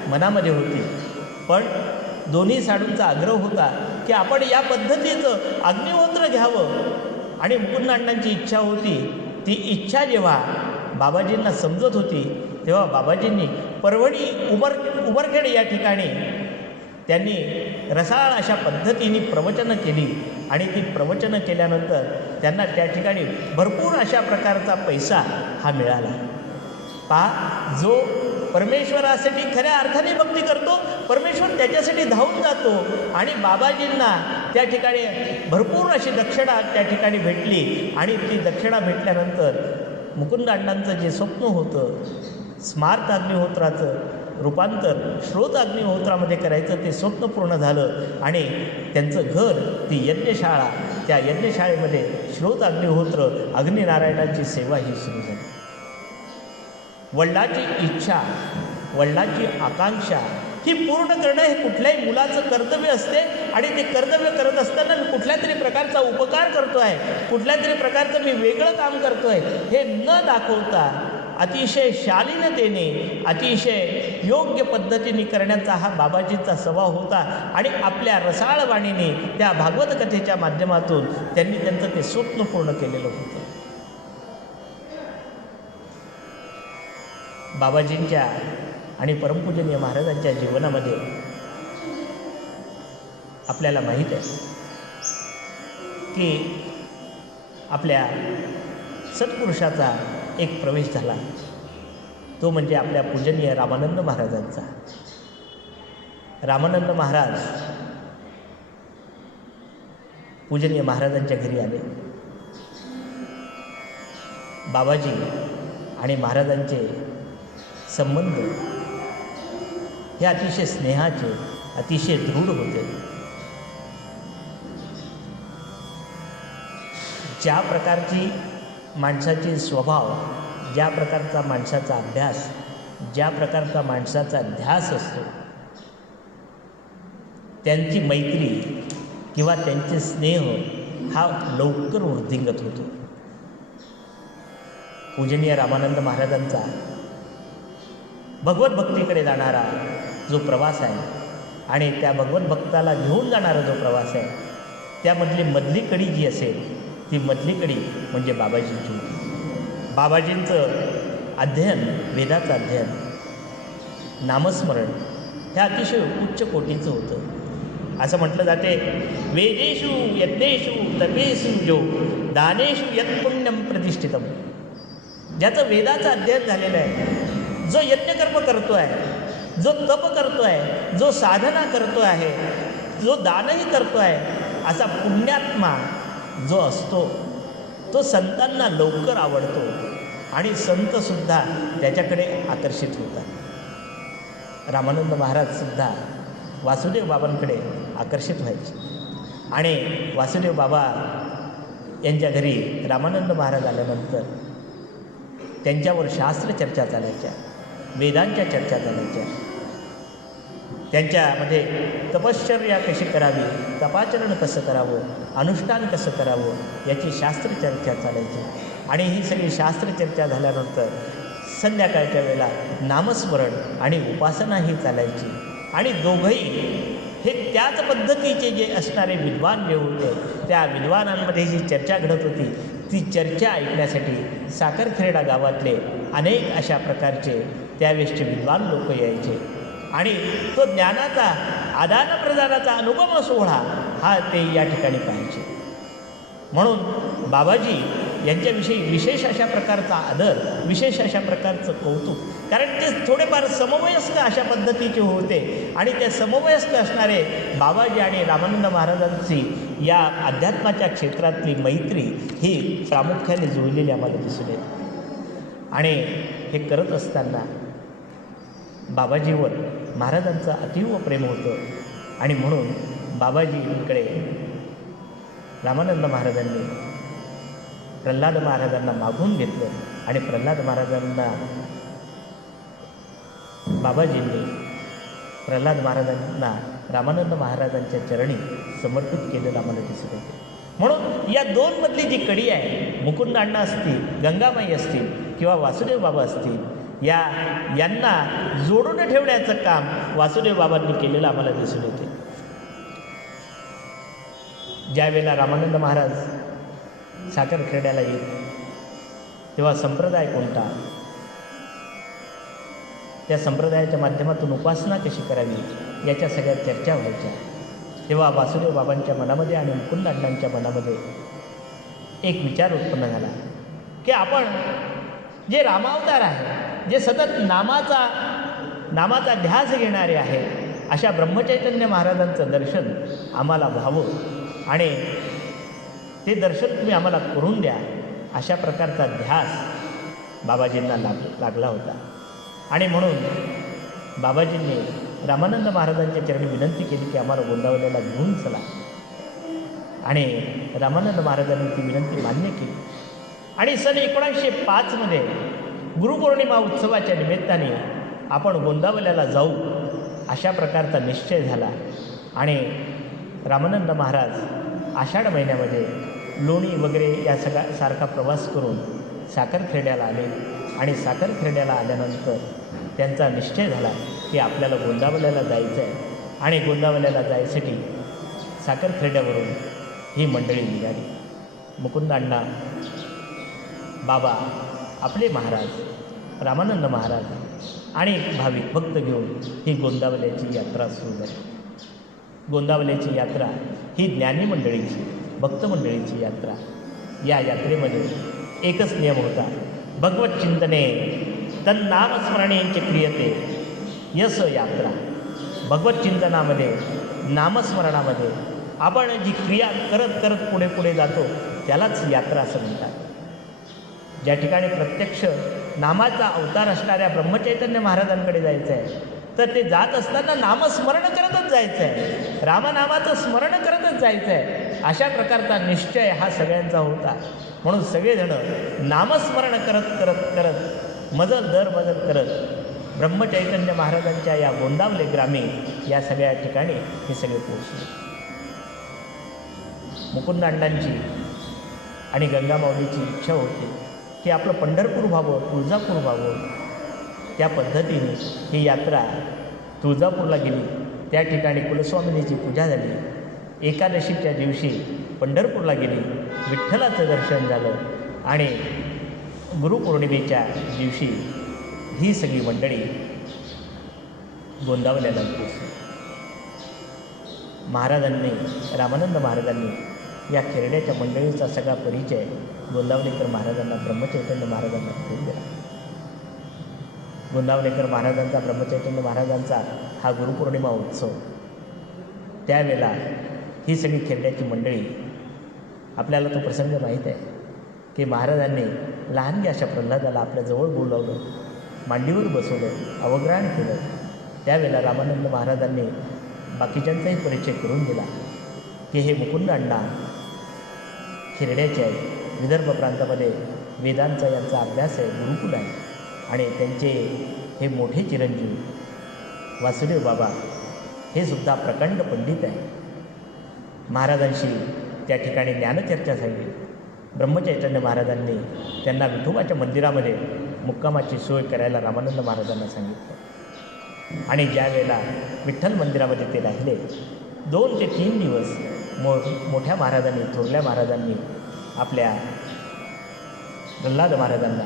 मनामध्ये होती. पण दोन्ही साडूंचा आग्रह होता की आपण या पद्धतीचं अग्निहोत्र घ्यावं. आणि मुकुंद अण्णांची इच्छा होती. ती इच्छा जेव्हा बाबाजींना समजत होती तेव्हा बाबाजींनी परभणी उमरखेड या ठिकाणी त्यांनी रसाळ अशा पद्धतीने प्रवचनं केली. आणि ती प्रवचनं केल्यानंतर त्यांना त्या ठिकाणी भरपूर अशा प्रकारचा पैसा हा मिळाला. पहा, जो परमेश्वरासाठी खऱ्या अर्थाने भक्ती करतो, परमेश्वर त्याच्यासाठी धावून जातो. आणि बाबाजींना त्या ठिकाणी भरपूर अशी दक्षिणा त्या ठिकाणी भेटली. आणि ती दक्षिणा भेटल्यानंतर मुकुंद अण्णांचं जे स्वप्न होतं, स्मार्त अग्निहोत्राचं रूपांतर श्रोत अग्निहोत्रामध्ये करायचं, ते स्वप्न पूर्ण झालं. आणि त्यांचं घर, ती यज्ञशाळा, त्या यज्ञशाळेमध्ये श्रोत अग्निहोत्र, अग्निनारायणाची सेवा ही सुरू झाली. वडिलांची इच्छा, वडिलांची आकांक्षा ही पूर्ण करणं हे कुठल्याही मुलाचं कर्तव्य असते. आणि ते कर्तव्य करत असताना मी कुठल्या तरी प्रकारचा उपकार करतो आहे, कुठल्या तरी प्रकारचं मी वेगळं काम करतो आहे, हे न दाखवता अतिशय शालीनतेने, अतिशय योग्य पद्धतीने करण्याचा हा बाबाजींचा स्वभाव होता. आणि आपल्या रसाळ वाणीने त्या भागवत कथेच्या माध्यमातून त्यांनी त्यांचं ते स्वप्न पूर्ण केलेलं होतं. बाबाजींच्या आणि परमपूजनीय महाराजांच्या जीवनामध्ये आपल्याला माहीत आहे की आपल्या सत्पुरुषाचा एक प्रवेश झाला, तो म्हणजे आपल्या पूजनीय रामानंद महाराजांचा. रामानंद महाराज पूजनीय महाराजांच्या घरी आले. बाबाजी आणि महाराजांचे संबंध हे अतिशय स्नेहाचे, अतिशय दृढ होते. ज्या प्रकारची माणसाची स्वभाव, ज्या प्रकारचा माणसाचा अभ्यास, ज्या प्रकारचा माणसाचा ध्यास असतो, त्यांची मैत्री किंवा त्यांचे स्नेह हा लवकर वृद्धिंगत होतो. पूजनीय रामानंद महाराजांचा भगवत भक्तीकडे जाणारा जो प्रवास आहे आणि त्या भगवत भक्ताला घेऊन जाणारा जो प्रवास आहे, त्यामधली मधली कडी जी असेल ती मधली कडी म्हणजे बाबाजींची होती. बाबाजींचं अध्ययन, वेदाचं अध्ययन, नामस्मरण हे अतिशय उच्च कोटीचं होतं. असं म्हटलं जाते, वेदेषु यज्ञेषु तपेषु जो दानेषु यत्पुण्यम प्रतिष्ठितम. ज्याचं वेदाचं अध्ययन झालेलं आहे, जो यज्ञकर्म करतो आहे, जो तप करतो आहे, जो साधना करतो आहे, जो दानही करतो आहे, असा पुण्यात्मा जो असतो तो संतांना लवकर आवडतो आणि संतसुद्धा त्याच्याकडे आकर्षित होतात. रामानंद महाराजसुद्धा वासुदेव बाबांकडे आकर्षित व्हायचे आणि वासुदेव बाबा यांच्या घरी रामानंद महाराज आल्यानंतर त्यांच्यावर शास्त्रचर्चा चालायच्या, वेदांच्या चर्चा चालायच्या. त्यांच्यामध्ये तपश्चर्या कशी करावी, तपाचरण कसं करावं, अनुष्ठान कसं करावं याची शास्त्रचर्चा चालायची. आणि ही सगळी शास्त्रचर्चा झाल्यानंतर संध्याकाळच्या वेळेला नामस्मरण आणि उपासनाही चालायची. आणि दोघंही हे त्याच पद्धतीचे जे असणारे विद्वान जे होते, त्या विद्वानांमध्ये जी चर्चा घडत होती ती चर्चा ऐकण्यासाठी साखरखेर्डा गावातले अनेक अशा प्रकारचे त्यावेळेसचे विद्वान लोक यायचे आणि तो ज्ञानाचा आदानप्रदानाचा अनुगम सोहळा हा ते या ठिकाणी पाहायचे. म्हणून बाबाजी यांच्याविषयी विशेष अशा प्रकारचा आदर, विशेष अशा प्रकारचं कौतुक, कारण ते थोडेफार समवयस्क अशा पद्धतीचे होते आणि त्या समवयस्क असणारे बाबाजी आणि रामानंद महाराजांची या अध्यात्माच्या क्षेत्रातली मैत्री ही प्रामुख्याने जुळलेली आम्हाला दिसून येते. आणि हे करत असताना बाबाजीवर महाराजांचं अतीव प्रेम होतं आणि म्हणून बाबाजीकडे रामानंद महाराजांनी प्रल्हाद महाराजांना मागून घेतलं आणि प्रल्हाद महाराजांना बाबाजींनी प्रल्हाद महाराजांना रामानंद महाराजांच्या चरणी समर्पित केलेलं आम्हाला दिसत होते. म्हणून या दोनमधली जी कडी आहे, मुकुंद अण्णा असतील, गंगामाई असतील किंवा वासुदेव बाबा असतील, यांना जोडून ठेवण्याचं काम वासुदेव बाबांनी केलेलं आम्हाला दिसून येते. ज्यावेळेला रामानंद महाराज साखरखेड्याला येत तेव्हा संप्रदाय कोणता, त्या संप्रदायाच्या माध्यमातून उपासना कशी करावी याच्या सगळ्या चर्चा व्हायच्या. तेव्हा वासुदेव बाबांच्या मनामध्ये आणि मुकुंद अण्णांच्या मनामध्ये एक विचार उत्पन्न झाला की आपण जे रामावतार आहे, जे सतत नामाचा ध्यास घेणारे आहे, अशा ब्रह्मचैतन्य महाराजांचं दर्शन आम्हाला व्हावं आणि ते दर्शन तुम्ही आम्हाला करून द्या, अशा प्रकारचा ध्यास बाबाजींना लागला होता. आणि म्हणून बाबाजींनी रामानंद महाराजांच्या चरणी विनंती केली की आम्हाला गोंदावल्याला घेऊन चला. आणि रामानंद महाराजांनी ती विनंती मान्य केली आणि सन 1905 गुरुपौर्णिमा उत्सवाच्या निमित्ताने आपण गोंदावल्याला जाऊ अशा प्रकारचा निश्चय झाला. आणि रामानंद महाराज आषाढ महिन्यामध्ये लोणी वगैरे या सारखा प्रवास करून साखरखेड्याला आले आणि साखरखेड्याला आल्यानंतर त्यांचा निश्चय झाला की आपल्याला गोंदावल्याला जायचं आहे. आणि गोंदावल्याला जायसाठी साखरखेड्यावरून ही मंडळी निघाली. मुकुंद अण्णा, बाबा, आपले महाराज रामानंद महाराज आणि भाविक भक्त घेऊन ही गोंदावल्याची यात्रा सुरू झाली. गोंदावल्याची यात्रा ही ज्ञानी मंडळीची, भक्त मंडळीची यात्रा. या यात्रेमध्ये एकच नियम होता, भगवत चिंतने तन्नामस्मरणेंच क्रियते यस यात्रा. भगवत चिंतनामध्ये, नामस्मरणामध्ये आपण जी क्रिया करत करत पुढे पुढे जातो त्यालाच यात्रा असं म्हणतात. ज्या ठिकाणी प्रत्यक्ष नामाचा अवतार असणाऱ्या ब्रह्मचैतन्य महाराजांकडे जायचं आहे तर ते जात असताना नामस्मरण करतच जायचं आहे, रामनामाचं स्मरण करतच जायचं आहे. अशा प्रकारचा निश्चय हा सगळ्यांचा होता. म्हणून सगळेजणं नामस्मरण करत करत करत मजल दर मजल करत ब्रह्मचैतन्य महाराजांच्या या गोंदावले ग्रामी या सगळ्या ठिकाणी हे सगळे पोहोचले. मुकुंद अण्णांची आणि गंगामाऊलीची इच्छा होती की आपलं पंढरपूर व्हावं, तुळजापूर व्हावं. त्या पद्धतीने ही यात्रा तुळजापूरला गेली. त्या ठिकाणी कुलस्वामिनीची पूजा झाली. एकादशीच्या दिवशी पंढरपूरला गेली, विठ्ठलाचं दर्शन झालं आणि गुरुपौर्णिमेच्या दिवशी ही सगळी मंडळी गोंदावल्याला पोचली. महाराजांनी, रामानंद महाराजांनी या खेरड्याच्या मंडळीचा सगळा परिचय गोंदावलेकर महाराजांना, ब्रह्मचैतन्य महाराजांना करून दिला. गोंदावलेकर महाराजांचा, ब्रह्मचैतन्य महाराजांचा हा गुरुपौर्णिमा उत्सव, त्यावेळेला ही सगळी खेरड्याची मंडळी, आपल्याला तो प्रसंग माहीत आहे की महाराजांनी लहानगी अशा प्रल्हादाला आपल्याजवळ बोलावलं, मांडीवर बसवलं, अवग्रहण केलं. त्यावेळेला रामानंद महाराजांनी बाकीच्यांचाही परिचय करून दिला की हे मुकुंद अण्णा खेरड्याचे आहे, विदर्भ प्रांतामध्ये वेदांचा यांचा अभ्यास आहे, गुरुकुल आहे आणि त्यांचे हे मोठे चिरंजीव वासुदेव बाबा हे सुद्धा प्रकांड पंडित आहे. महाराजांशी त्या ठिकाणी ज्ञानचर्चा झाली. ब्रह्मचैतन्य महाराजांनी त्यांना विठोबाच्या मंदिरामध्ये मुक्कामाची सोय करायला रामानंद महाराजांना सांगितलं आणि ज्या वेळेला विठ्ठल मंदिरामध्ये ते राहिले 2 ते 3 दिवस मोठ्या महाराजांनी, थोरल्या महाराजांनी आपल्या प्रल्हाद महाराजांना,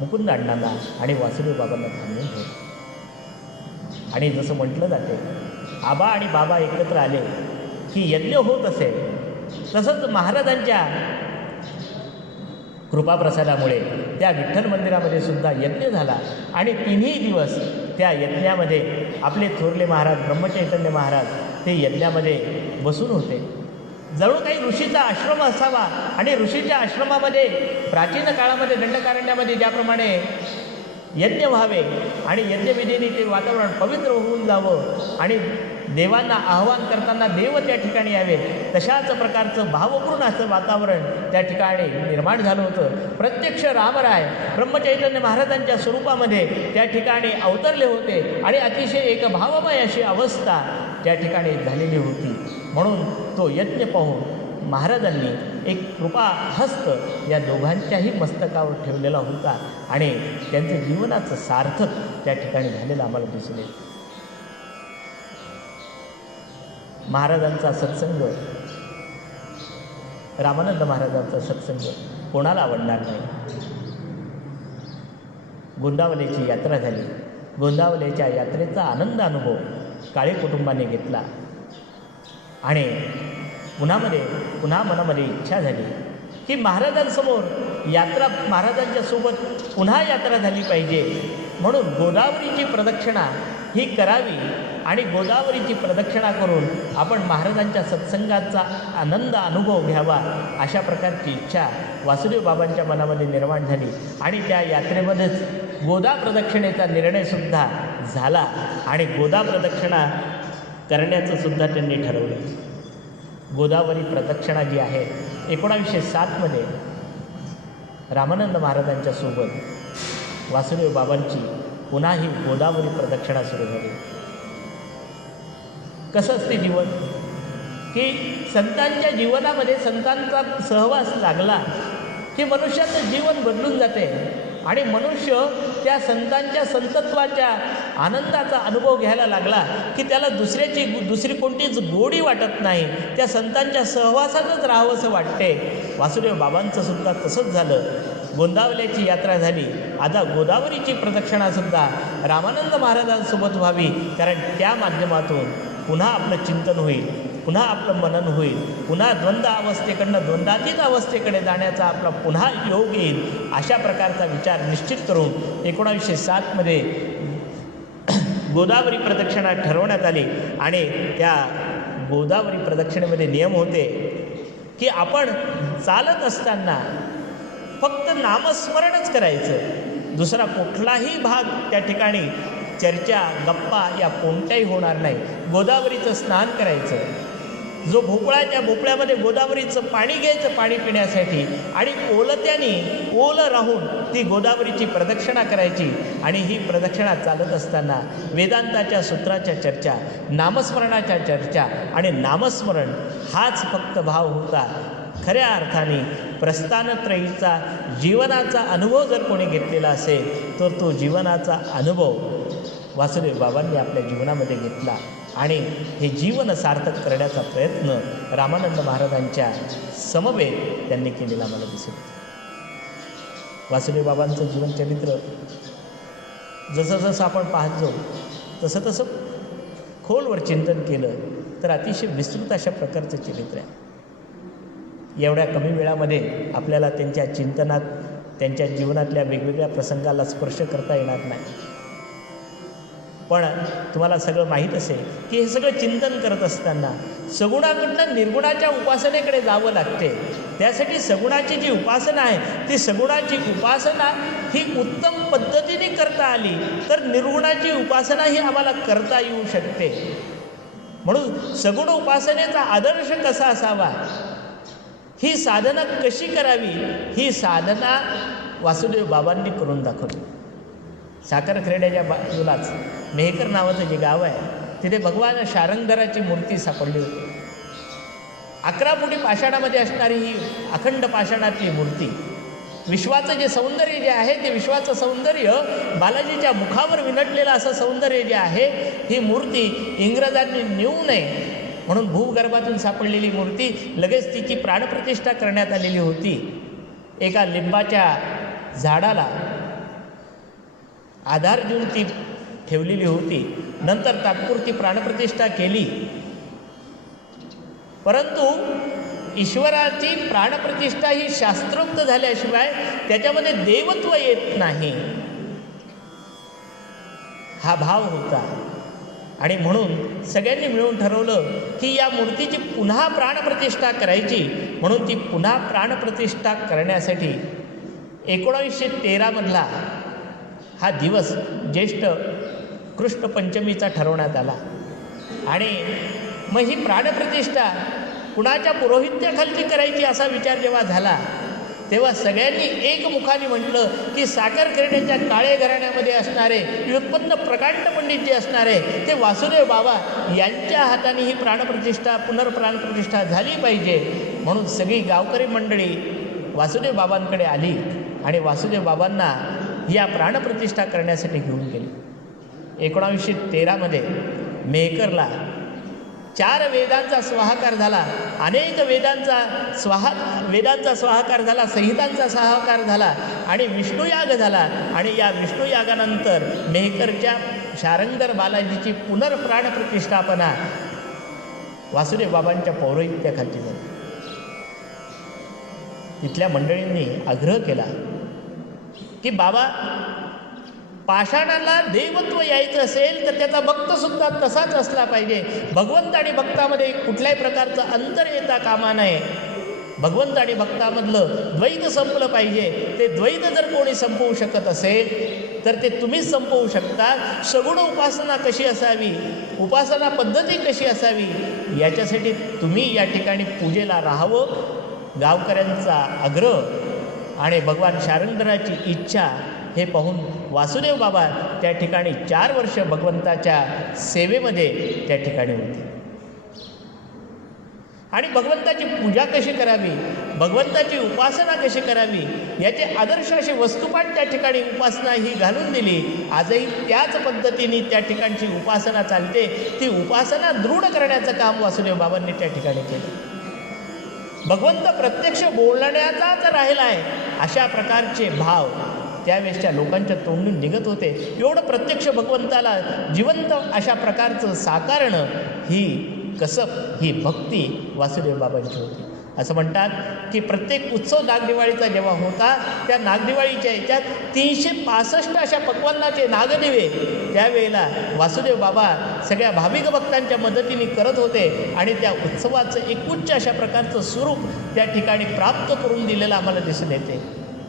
मुकुंद अण्णांना आणि वासुदेव बाबांना थांबवून ठेवलं. आणि जसं म्हटलं जाते, आबा आणि बाबा एकत्र आले की यज्ञ होत असेल, तसंच महाराजांच्या कृपाप्रसादामुळे त्या विठ्ठल मंदिरामध्ये सुद्धा यज्ञ झाला आणि 3ही दिवस त्या यज्ञामध्ये आपले थोरले महाराज, ब्रह्मचैतन्य महाराज ते यज्ञामध्ये बसून होते. जणू काही ऋषीचा आश्रम असावा आणि ऋषीच्या आश्रमामध्ये प्राचीन काळामध्ये दंडकारण्यामध्ये ज्याप्रमाणे यज्ञ व्हावे आणि यज्ञविधीने ते वातावरण पवित्र होऊन जावं आणि देवांना आवाहन करताना देव त्या ठिकाणी यावे, तशाच प्रकारचं भावपूर्ण असं वातावरण त्या ठिकाणी निर्माण झालं होतं. प्रत्यक्ष रामराय ब्रह्मचैतन्य महाराजांच्या स्वरूपामध्ये त्या ठिकाणी अवतरले होते आणि अतिशय एक भावमय अशी अवस्था त्या ठिकाणी झालेली होती. म्हणून तो यज्ञ पाहून महाराजांनी एक कृपा हस्त या दोघांच्याही मस्तकावर ठेवलेला होता आणि त्यांचं जीवनाचं सार्थक त्या ठिकाणी झालेलं आम्हाला दिसून येतं. महाराजांचा सत्संग, रामानंद महाराजांचा सत्संग कोणाला आवडणार नाही. गोंदावलेची यात्रा झाली. गोंदावलेच्या यात्रेचा आनंद अनुभव काळे कुटुंबाने घेतला आणि पुन्हा मनामध्ये इच्छा झाली की महाराजांसमोर यात्रा, महाराजांच्या सोबत पुन्हा यात्रा झाली पाहिजे. म्हणून गोदावरीची प्रदक्षिणा ही करावी आणि गोदावरीची प्रदक्षिणा करून आपण महाराजांच्या सत्संगाचा आनंद अनुभव घ्यावा, अशा प्रकारची इच्छा वासुदेव बाबांच्या मनामध्ये निर्माण झाली आणि त्या यात्रेमध्येच गोदा प्रदक्षिणेचा निर्णयसुद्धा झाला आणि गोदा प्रदक्षिणा करण्याचं सुद्धा त्यांनी ठरवलं. गोदावरी प्रदक्षिणा जी आहे 1907मध्ये रामानंद महाराजांच्या सोबत वासुदेव बाबांची पुन्हा ही गोदावरी प्रदक्षिणा सुरू झाली. कसं असते जीवन की संतांच्या जीवनामध्ये संतांचा सहवास लागला की मनुष्याचं जीवन बदलून जाते आणि मनुष्य त्या संतांच्या संतत्वाच्या आनंदाचा अनुभव घ्यायला लागला की त्याला दुसरी कोणतीच गोडी वाटत नाही, त्या संतांच्या सहवासातच राहावंसं वाटते. वासुदेव बाबांचं सुद्धा तसंच झालं. गोंदावल्याची यात्रा झाली, आता गोदावरीची प्रदक्षिणासुद्धा रामानंद महाराजांसोबत व्हावी, कारण त्या माध्यमातून पुन्हा आपलं चिंतन होईल, पुन्हा आपलं मनन होईल, पुन्हा द्वंद्व अवस्थेकडनं द्वंद्वातीत अवस्थेकडे जाण्याचा आपला पुन्हा योग येईल. अशा प्रकारचा विचार निश्चित करून 1907मध्ये गोदावरी प्रदक्षिणा ठरवण्यात आली आणि त्या गोदावरी प्रदक्षिणेमध्ये नियम होते की आपण चालत असताना फक्त नामस्मरणच करायचं, दुसरा कुठलाही भाग त्या ठिकाणी चर्चा, गप्पा या कोणत्याही होणार नाही. गोदावरीचं स्नान करायचं, जो भोपळ्याच्या भोपळ्यामध्ये गोदावरीचं पाणी घ्यायचं पाणी पिण्यासाठी आणि ओलत्याने ओलं राहून ती गोदावरीची प्रदक्षिणा करायची. आणि ही प्रदक्षिणा चालत असताना वेदांताच्या सूत्राच्या चर्चा, नामस्मरणाच्या चर्चा आणि नामस्मरण हाच फक्त भाव होता. खऱ्या अर्थाने प्रस्थानत्रयीचा जीवनाचा अनुभव जर कोणी घेतलेला असेल तर तो जीवनाचा अनुभव वासुदेव बाबांनी आपल्या जीवनामध्ये घेतला आणि हे जीवन सार्थक करण्याचा प्रयत्न रामानंद महाराजांच्या समवेत त्यांनी केलेला मला दिसत. वासुदेव बाबांचं जीवनचरित्र जसं जसं आपण पाहतो तसं तसं खोलवर चिंतन केलं तर अतिशय विस्तृत अशा प्रकारचं चरित्र आहे. एवढ्या कमी वेळामध्ये आपल्याला त्यांच्या चिंतनात त्यांच्या जीवनातल्या वेगवेगळ्या प्रसंगाला स्पर्श करता येणार नाही. पण तुम्हाला सगळं माहीत असेल की हे सगळं चिंतन करत असताना सगुणाकडनं निर्गुणाच्या उपासनेकडे जावं लागते. त्यासाठी सगुणाची जी उपासना आहे ती सगुणाची उपासना ही उत्तम पद्धतीने करता आली तर निर्गुणाची उपासना ही आम्हाला करता येऊ शकते. म्हणून सगुण उपासनेचा आदर्श कसा असावा, ही साधना कशी करावी, ही साधना वासुदेव बाबांनी करून दाखवली. साखरखेड्याच्या बाजूलाच मेहकर नावाचं जे गाव आहे तिथे भगवान शारंगधराची मूर्ती सापडली होती. 11 फुटी पाषाणामध्ये असणारी ही अखंड पाषाणातली मूर्ती, विश्वाचं जे सौंदर्य जे आहे ते विश्वाचं सौंदर्य बालाजीच्या मुखावर विनटलेलं असं सौंदर्य जे आहे ही मूर्ती इंग्रजांनी नेऊ नये म्हणून भूगर्भातून सापडलेली मूर्ती लगेच तिची प्राणप्रतिष्ठा करण्यात आलेली होती. एका लिंबाच्या झाडाला आधार देऊन ती ठेवलेली होती. नंतर तात्पुरती प्राणप्रतिष्ठा केली. परंतु ईश्वराची प्राणप्रतिष्ठा ही शास्त्रोक्त झाल्याशिवाय त्याच्यामध्ये देवत्व येत नाही, हा भाव होता. आणि म्हणून सगळ्यांनी मिळून ठरवलं की या मूर्तीची पुन्हा प्राणप्रतिष्ठा करायची. म्हणून ती पुन्हा प्राणप्रतिष्ठा करण्यासाठी 1913मधला हा दिवस ज्येष्ठ कृष्ण पंचमीचा ठरवण्यात आला. आणि मग ही प्राणप्रतिष्ठा कुणाच्या पुरोहित्याखालची करायची असा विचार जेव्हा झाला तेव्हा सगळ्यांनी एकमुखाने म्हटलं की साखरखेड्याच्या काळे घराण्यामध्ये असणारे व्युत्पन्न प्रकांड पंडित जे असणारे ते वासुदेव बाबा यांच्या हाताने ही प्राणप्रतिष्ठा पुनर्प्राणप्रतिष्ठा झाली पाहिजे. म्हणून सगळी गावकरी मंडळी वासुदेव बाबांकडे आली आणि वासुदेव बाबांना या प्राणप्रतिष्ठा करण्यासाठी घेऊन गेली. 1913मध्ये मेहकरला 4 वेदांचा स्वाहाकार झाला, अनेक वेदांचा स्वाहाकार झाला, संहितांचा स्वाहाकार झाला आणि विष्णुयाग झाला. आणि या विष्णुयागानंतर मेहकरच्या शारंगधर बालाजीची पुनर्प्राणप्रतिष्ठापना वासुदेव बाबांच्या पौरोहित्याखाली झाली. तिथल्या मंडळींनी आग्रह केला की बाबा, पाषाणाला देवत्व यायचं असेल तर त्याचा भक्तसुद्धा तसाच असला पाहिजे. भगवंत आणि भक्तामध्ये कुठल्याही प्रकारचं अंतर येता कामा नये. भगवंत आणि भक्तामधलं द्वैत संपलं पाहिजे. ते द्वैत जर कोणी संपवू शकत असेल तर ते तुम्हीच संपवू शकता. सगुण उपासना कशी असावी, उपासना पद्धती कशी असावी, याच्यासाठी तुम्ही या ठिकाणी पूजेला राहावं. गावकऱ्यांचा आग्रह आणि भगवान शारंगधराची इच्छा हे पाहून वासुदेव बाबा त्या ठिकाणी 4 वर्ष भगवंताच्या सेवेमध्ये त्या ठिकाणी होते. आणि भगवंताची पूजा कशी करावी, भगवंताची उपासना कशी करावी याचे आदर्श असे वस्तुपाठ त्या ठिकाणी उपासना ही घालून दिली. आजही त्याच पद्धतीने त्या ठिकाणची उपासना चालते. ती उपासना दृढ करण्याचं काम वासुदेव बाबांनी त्या ठिकाणी केलं. भगवंत प्रत्यक्ष बोलण्याचाच राहिला आहे अशा प्रकारचे भाव त्यावेळेसच्या लोकांच्या तोंडून निघत होते. एवढं प्रत्यक्ष भगवंताला जिवंत अशा प्रकारचं साकारणं ही कसब, ही भक्ती वासुदेव बाबांची होती. असं म्हणतात की प्रत्येक उत्सव नागदिवाळीचा जेव्हा होता त्या नागदिवाळीच्या याच्यात 365 अशा पक्वान्नाचे नागदिवे त्यावेळेला वासुदेव बाबा सगळ्या भाविक भक्तांच्या मदतीने करत होते. आणि त्या उत्सवाचं एक उच्च अशा प्रकारचं स्वरूप त्या ठिकाणी प्राप्त करून दिलेलं आम्हाला दिसून येते.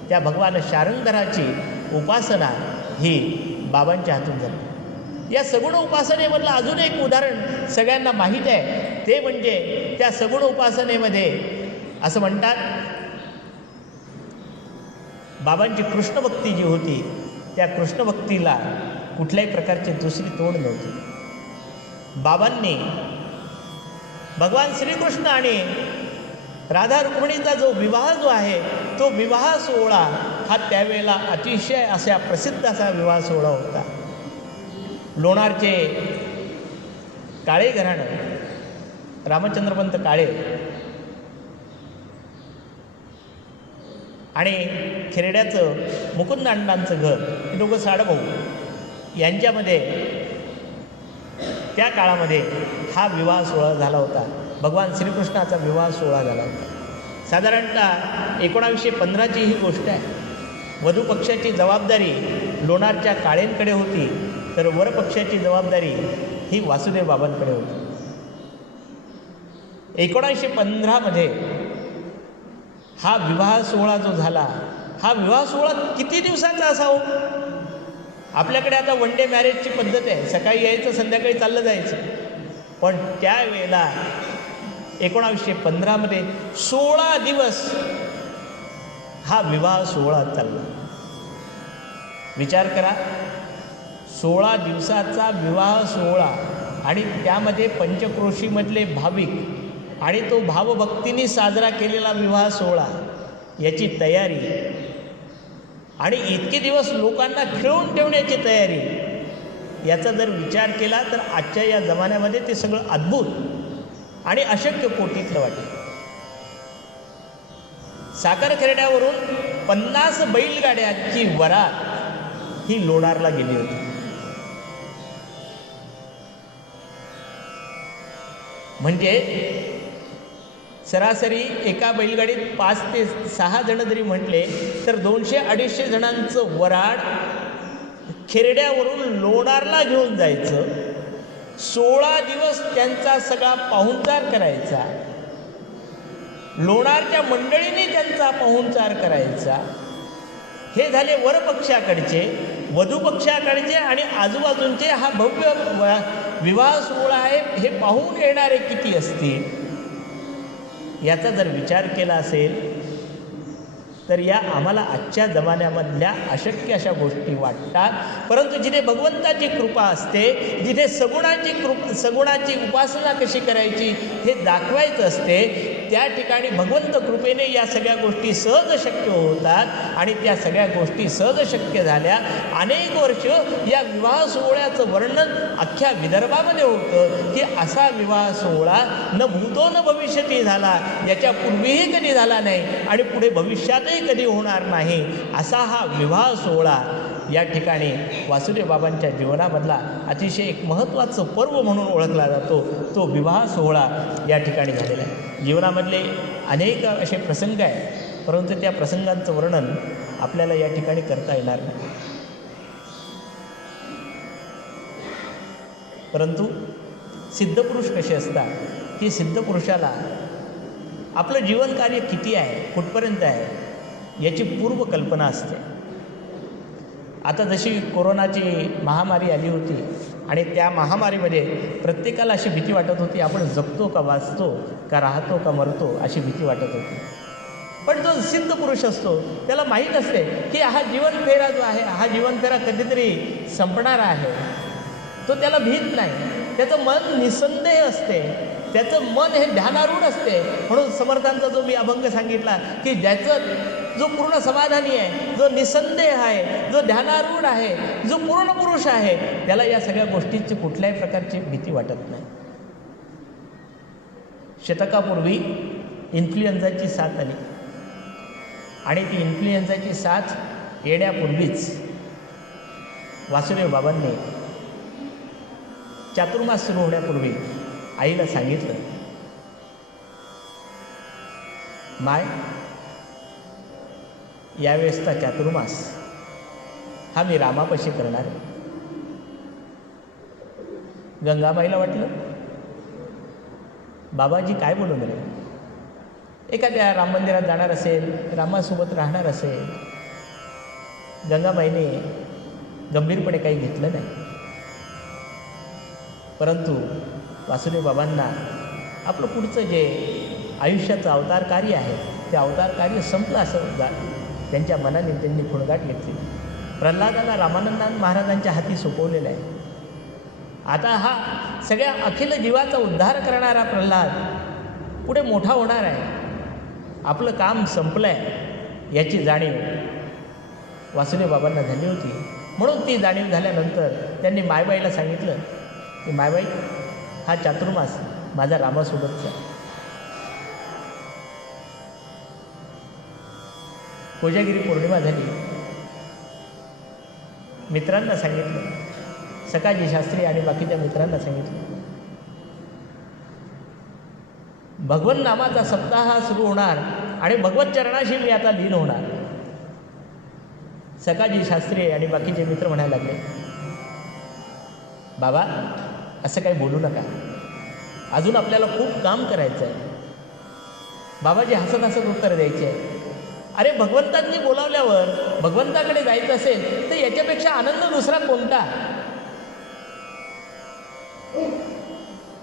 त्या भगवान शारंगधराची उपासना ही बाबांच्या हातून झाली. या सगुण उपासनेमधलं अजून एक उदाहरण सगळ्यांना माहीत आहे ते म्हणजे त्या सगुण उपासनेमध्ये असं म्हणतात, बाबांची कृष्णभक्ती जी होती त्या कृष्णभक्तीला कुठल्याही प्रकारची दुसरी तोड नव्हती. बाबांनी भगवान श्रीकृष्ण आणि राधा रुक्मिणीचा जो विवाह जो आहे तो विवाह सोहळा हा त्यावेळेला अतिशय असा प्रसिद्ध असा विवाह सोहळा होता. लोणारचे काळे घराणं, रामचंद्रपंत काळे आणि खेरड्याचं मुकुंद अण्णांचं घर, हे दोघं साडभाऊ यांच्यामध्ये त्या काळामध्ये हा विवाह सोहळा झाला होता. भगवान श्रीकृष्णाचा विवाह सोहळा झाला होता. साधारणतः 1915ची ही गोष्ट आहे. वधूपक्षाची जबाबदारी लोणारच्या काळेंकडे होती, तर वरपक्षाची जबाबदारी ही वासुदेव बाबांकडे होती. 1915मध्ये हा विवाह सोहळा जो झाला, हा विवाह सोहळा किती दिवसाचा असावा? आपल्याकडे आता वन डे मॅरेजची पद्धत आहे, सकाळी यायचं संध्याकाळी चाललं जायचं. पण त्यावेळेला 1915मध्ये 16 दिवस हा विवाह सोहळा चालला. विचार करा, 16 दिवसाचा विवाह सोहळा आणि त्यामध्ये पंचक्रोशीमधले भाविक आणि तो भावभक्तीने साजरा केलेला विवाह सोहळा, याची तयारी आणि इतके दिवस लोकांना खिळवून ठेवण्याची तयारी, याचा जर विचार केला तर आजच्या या जमान्यामध्ये ते सगळं अद्भुत आणि अशक्य कोटीतलं वाटेल. साखरखेरड्यावरून 50 बैलगाड्यांची वरात ही लोणारला गेली होती. म्हणजे सरासरी एका बैलगाडीत 5 ते 6 जण जरी म्हटले तर 200-250 जणांचं वराड खेरड्यावरून लोणारला घेऊन जायचं. 16 दिवस त्यांचा सगळा पाहुणचार करायचा, लोणारच्या मंडळींनी त्यांचा पाहुणचार करायचा. हे झाले वरपक्षाकडचे. वधूपक्षाकडचे आणि आजूबाजूंचे हा भव्य विवाह सोहळा आहे, हे पाहून येणारे किती असतील याचा जर विचार केला असेल तर या आम्हाला आजच्या जमान्यामधल्या अशक्य अशा गोष्टी वाटतात. परंतु जिथे भगवंताची कृपा असते, जिथे सगुणाची उपासना कशी करायची हे दाखवायचं असते, त्या ठिकाणी भगवंत कृपेने या सगळ्या गोष्टी सहज शक्य होतात आणि त्या सगळ्या गोष्टी सहज शक्य झाल्या. अनेक वर्ष या विवाह सोहळ्याचं वर्णन अख्ख्या विदर्भामध्ये होतं की असा विवाह सोहळा न भूतो न भविष्यती झाला, याच्यापूर्वीही कधी झाला नाही आणि पुढे भविष्यातही कधी होणार नाही. असा हा विवाह सोहळा या ठिकाणी वासुदेव बाबांच्या जीवनामधला अतिशय एक महत्त्वाचं पर्व म्हणून ओळखला जातो. तो विवाह सोहळा या ठिकाणी झालेला आहे. जीवनामधले अनेक असे प्रसंग आहेत, परंतु त्या प्रसंगांचं वर्णन आपल्याला या ठिकाणी करता येणार नाही. परंतु सिद्धपुरुष कसे असतात की सिद्धपुरुषाला आपलं जीवन कार्य किती आहे, कुठपर्यंत आहे याची पूर्वकल्पना असते. आता जशी कोरोनाची महामारी आली होती आणि त्या महामारीमध्ये प्रत्येकाला अशी भीती वाटत होती, आपण जगतो का वाचतो का राहतो का मरतो, अशी भीती वाटत होती. पण जो सिद्ध पुरुष असतो त्याला माहीत असते की हा जीवनफेरा जो आहे, हा जीवनफेरा कधीतरी संपणार आहे. तो त्याला भीत नाही, त्याचं मन निसंदेह असते, त्याचं मन हे ध्यानारूढ असते. म्हणून समर्थांचा जो मी अभंग सांगितला की ज्याचं जो पूर्ण समाधानी आहे, जो निसंदेह आहे, जो ध्यानारूढ आहे, जो पूर्ण पुरुष आहे, त्याला या सगळ्या गोष्टींची कुठल्याही प्रकारची भीती वाटत नाही. शतकापूर्वी इन्फ्लुएन्झाची साथ आली आणि ती इन्फ्लुएन्झाची साथ येण्यापूर्वीच वासुदेव बाबांनी चातुर्मास सुरू होण्यापूर्वी आईला सांगितलं, माय यावेळेसचा चातुर्मास हा मी रामापाशी करणार आहे. गंगाबाईला वाटलं बाबाजी काय बोलून रे, एखाद्या राम मंदिरात जाणार असेल, रामासोबत राहणार असेल. गंगाबाईने गंभीरपणे काही घेतलं नाही. परंतु वासुदेव बाबांना आपलं पुढचं जे आयुष्याचं अवतार कार्य आहे ते अवतार कार्य संपलं असं त्यांच्या मनाने त्यांनी खुणगाट घेतली. प्रल्हादाला रामानंद महाराजांच्या हाती सोपवलेला आहे. आता हा सगळ्या अखिल जीवाचा उद्धार करणारा प्रल्हाद पुढे मोठा होणार आहे. आपलं काम संपलं आहे याची जाणीव वासुदेव बाबांना झाली होती. म्हणून ती जाणीव झाल्यानंतर त्यांनी मायबाईला सांगितलं की मायबाई, हा चातुर्मास माझा रामासोबतचा. कोजागिरी पौर्णिमा झाली. मित्रांना सांगितलं, सकाळजी शास्त्री आणि बाकीच्या मित्रांना सांगितलं, भगवत नामाचा सप्ताह सुरू होणार आणि भगवत चरणाशी मी आता लीन होणार. सकाळजी शास्त्री आणि बाकीचे मित्र म्हणायला लागले, बाबा असं काही बोलू नका, अजून आपल्याला खूप काम करायचं आहे. बाबाजी हसत हसत उत्तर द्यायचे, अरे भगवंतांनी बोलावल्यावर भगवंताकडे जायचं असेल तर याच्यापेक्षा आनंद दुसरा कोणता.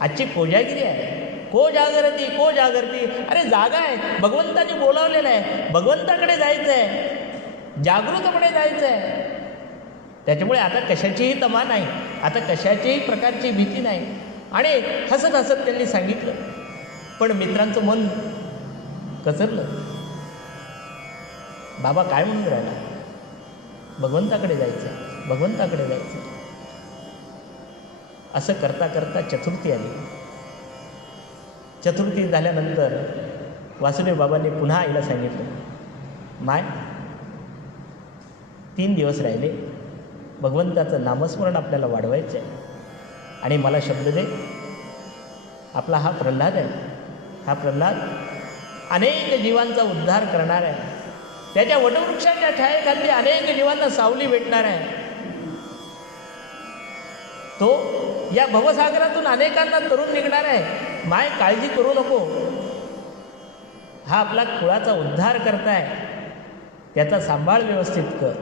आजची कोजागिरी आहे, को जागरती को जागरती. अरे जागा आहे, भगवंतांनी बोलावलेलं आहे, भगवंताकडे जायचं आहे, जागृतपणे जायचं आहे. त्याच्यामुळे आता कशाचीही तमा नाही, आता कशाचीही प्रकारची भीती नाही. आणि हसत हसत त्यांनी सांगितलं. पण मित्रांचं मन कचरलं. बाबा काय म्हणून राहिला, भगवंताकडे जायचं, भगवंताकडे जायचं. असं करता करता चतुर्थी आली. चतुर्थी झाल्यानंतर वासुदेव बाबांनी पुन्हा आईला सांगितलं, माय 3 दिवस राहिले, भगवंताचं नामस्मरण आपल्याला वाढवायचं आहे. आणि मला शब्द दे, आपला हा प्रल्हाद आहे, हा प्रल्हाद अनेक जीवांचा उद्धार करणार आहे. त्याच्या वटवृक्षाच्या छायेखाली अनेक जीवांना सावली भेटणार आहे. तो या भवसागरातून अनेकांना तरुण निघणार आहे. माय काळजी करू नको, हा आपला कुळाचा उद्धार करताय, त्याचा सांभाळ व्यवस्थित कर.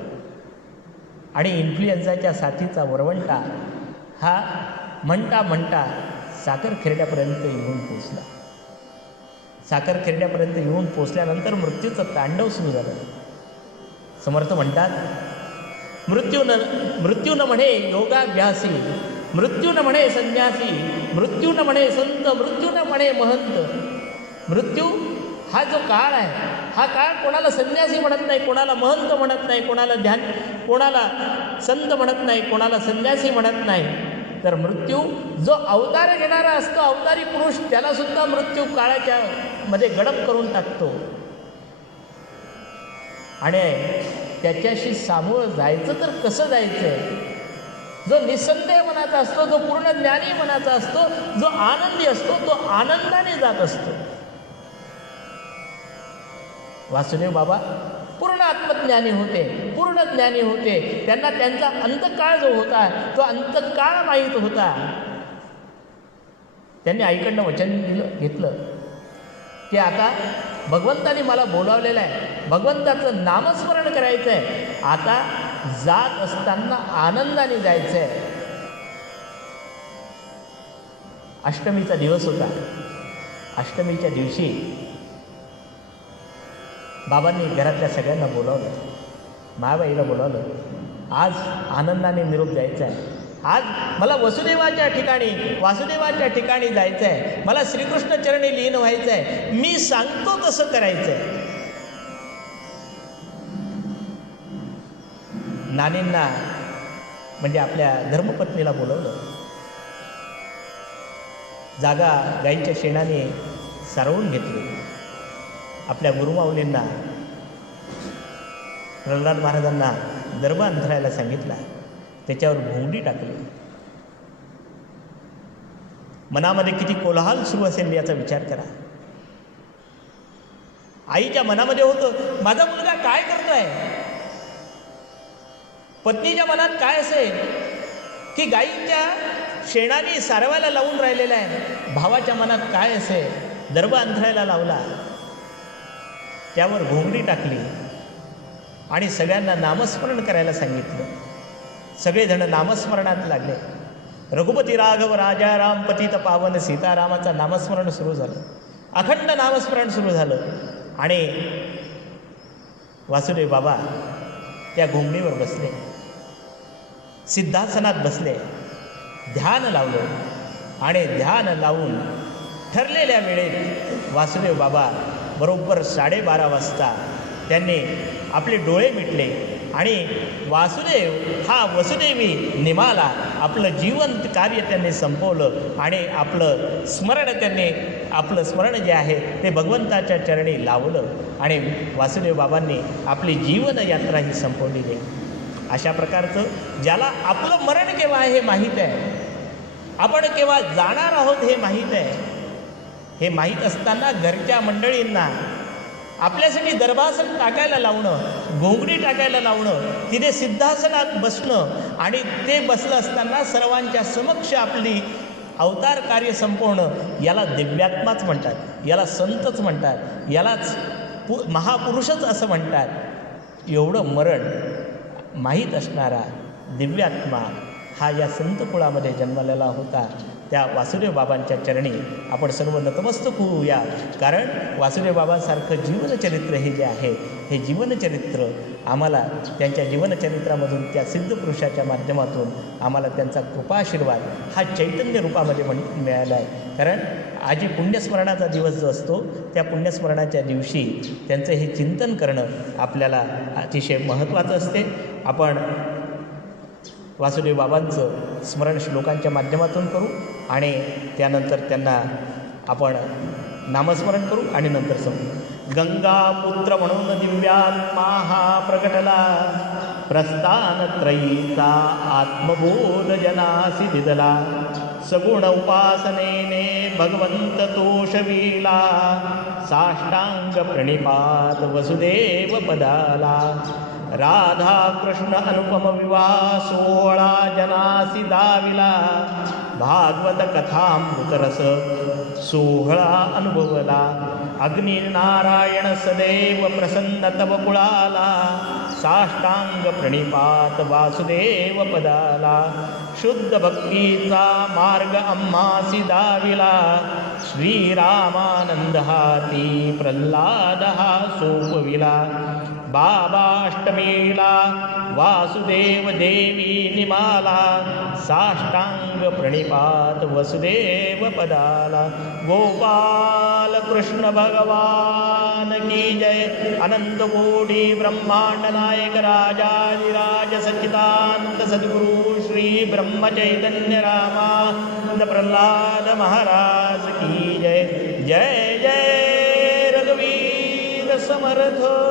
आणि इन्फ्लुएन्झाच्या साथीचा वरवंटा हा म्हणता म्हणता साखर खेरड्यापर्यंत येऊन पोचला. साखर खेरड्यापर्यंत येऊन पोचल्यानंतर मृत्यूचं तांडव सुरू झालं. समर्थ म्हणतात, मृत्यू न म्हणे योगाभ्यासी, मृत्यू न म्हणे संन्यासी, मृत्यू न म्हणे संत, मृत्यू न म्हणे महंत. मृत्यू हा जो काळ आहे, हा काळ कोणाला संन्यासी म्हणत नाही, कोणाला महंत म्हणत नाही, कोणाला संत म्हणत नाही, कोणाला संन्यासी म्हणत नाही. तर मृत्यू जो अवतार घेणारा असतो, अवतारी पुरुष, त्यालासुद्धा मृत्यू काळाच्या मध्ये गडप करून टाकतो. आणि त्याच्याशी सामोरं जायचं तर कसं जायचं. जो निसंदेह मनाचा असतो, जो पूर्ण ज्ञानी मनाचा असतो, जो आनंदी असतो, तो आनंदाने जात असतो. वासुदेव बाबा पूर्ण आत्मज्ञानी होते, पूर्ण ज्ञानी होते. त्यांना त्यांचा अंतकाळ जो होता, तो अंतकाळ माहीत होता. त्यांनी आईकडनं वचन घेतलं की आता भगवंतानी मला बोलावलेलं आहे, भगवंताचं नामस्मरण करायचं आहे, आता जात असताना आनंदाने जायचं आहे. अष्टमीचा दिवस होता. अष्टमीच्या दिवशी बाबांनी घरातल्या सगळ्यांना बोलावलं, मायाबाईला बोलावलं. आज आनंदाने निरोप द्यायचा आहे. आज मला वासुदेवाच्या ठिकाणी जायचं आहे. मला श्रीकृष्ण चरणी लीन व्हायचं आहे. मी सांगतो तसं करायचं आहे. नानींना म्हणजे आपल्या धर्मपत्नीला बोलवलं. जागा गाईच्या शेणाने सारवून घेतली. आपल्या गुरुमाऊलींना, प्रल्हाद महाराजांना दर्भ अंथरायला सांगितला. त्याच्यावर भोंगडी टाकली. मनामध्ये किती कोलाहल सुरू असेल याचा विचार करा. आईच्या मनामध्ये होतं, माझा मुलगा काय करतोय. पत्नीच्या मनात काय असेल की गाईच्या शेणाने सारवायला लावून राहिलेला आहे. भावाच्या मनात काय असेल, दर्भ अंथरायला लावला, त्यावर घोंगडी टाकली आणि सगळ्यांना नामस्मरण करायला सांगितलं. सगळेजण नामस्मरणात लागले. रघुपती राघव राजाराम पतित पावन सीतारामाचं नामस्मरण सुरू झालं. अखंड नामस्मरण सुरू झालं आणि वासुदेव बाबा त्या घोंगडीवर बसले, सिद्धासनात बसले, ध्यान लावलं आणि ध्यान लावून ठरलेल्या वेळेत वासुदेव बाबा बरोबर 12:30 वाजता त्यांनी आपले डोळे मिटले आणि वासुदेव हा वसुदेवी निमाला. आपलं जीवन कार्य त्यांनी संपवलं आणि आपलं स्मरण जे आहे ते भगवंताच्या चरणी लावलं आणि वासुदेव बाबांनी आपली जीवन यात्रा ही संपवलेली आहे. अशा प्रकारचं ज्याला आपलं मरण केव्हा आहे हे माहीत आहे, आपण केव्हा जाणार आहोत हे माहीत आहे, हे माहीत असताना घरच्या मंडळींना आपल्यासाठी दरबासन टाकायला लावणं, घोंगडी टाकायला लावणं, तिथे सिद्धासनात बसणं आणि ते बसलं असताना सर्वांच्या समक्ष आपली अवतार कार्य संपवणं, याला दिव्यात्माच म्हणतात, याला संतच म्हणतात, यालाच महापुरुषच असं म्हणतात. एवढं मरण माहीत असणारा दिव्यात्मा हा या संत कुळामध्ये जन्मलेला होता. त्या वासुदेव बाबांच्या चरणी आपण सर्व नतमस्तक होऊया, कारण वासुदेव बाबांसारखं जीवनचरित्र हे जे आहे हे जीवनचरित्र आम्हाला त्यांच्या जीवनचरित्रामधून त्या सिद्ध पुरुषाच्या माध्यमातून आम्हाला त्यांचा कृपाशीर्वाद हा चैतन्य रूपामध्ये मिळाला आहे. कारण आजी पुण्यस्मरणाचा दिवस जो असतो त्या पुण्यस्मरणाच्या दिवशी त्यांचं हे चिंतन करणं आपल्याला अतिशय महत्त्वाचं असते. आपण वासुदेव बाबांचं स्मरण श्लोकांच्या माध्यमातून करू आणि त्यानंतर त्यांना आपण नामस्मरण करू आणि नंतर संपू. गंगापुत्र म्हणून दिव्यात्मा हा प्रकटला, प्रस्थानत्रयीचा आत्मबोध जनासी दिदला, सगुण उपासनेने भगवंत तोषविला, साष्टांग प्रणिपात वसुदेव पदाला, राधा कृष्ण अनुपम विवाह सोहळा जनासी दाविला, भागवत कथामृतरस सोहळा अनुभवला, अग्नी नारायण सदैव प्रसन्न तव कुळाला, साष्टांग प्रणिपात वासुदेव पदाला, शुद्ध भक्तीचा मार्ग आम्हासी दाविला, श्रीरामानंद हाती प्रल्हाद हा सोपविला, बाबाष्टमीला वासुदेव देवी निमाला, साष्टांग प्रणिपात वसुदेव पदाला. गोपाल कृष्ण भगवान की जय. अनंत कोटी ब्रह्मांड नायक राजाधिराज सच्चिदानंद सद्गुरु श्री ब्रह्म चैतन्य रामानंद प्रल्हाद महाराज की जय. जय जय रघुवीर समर्थ.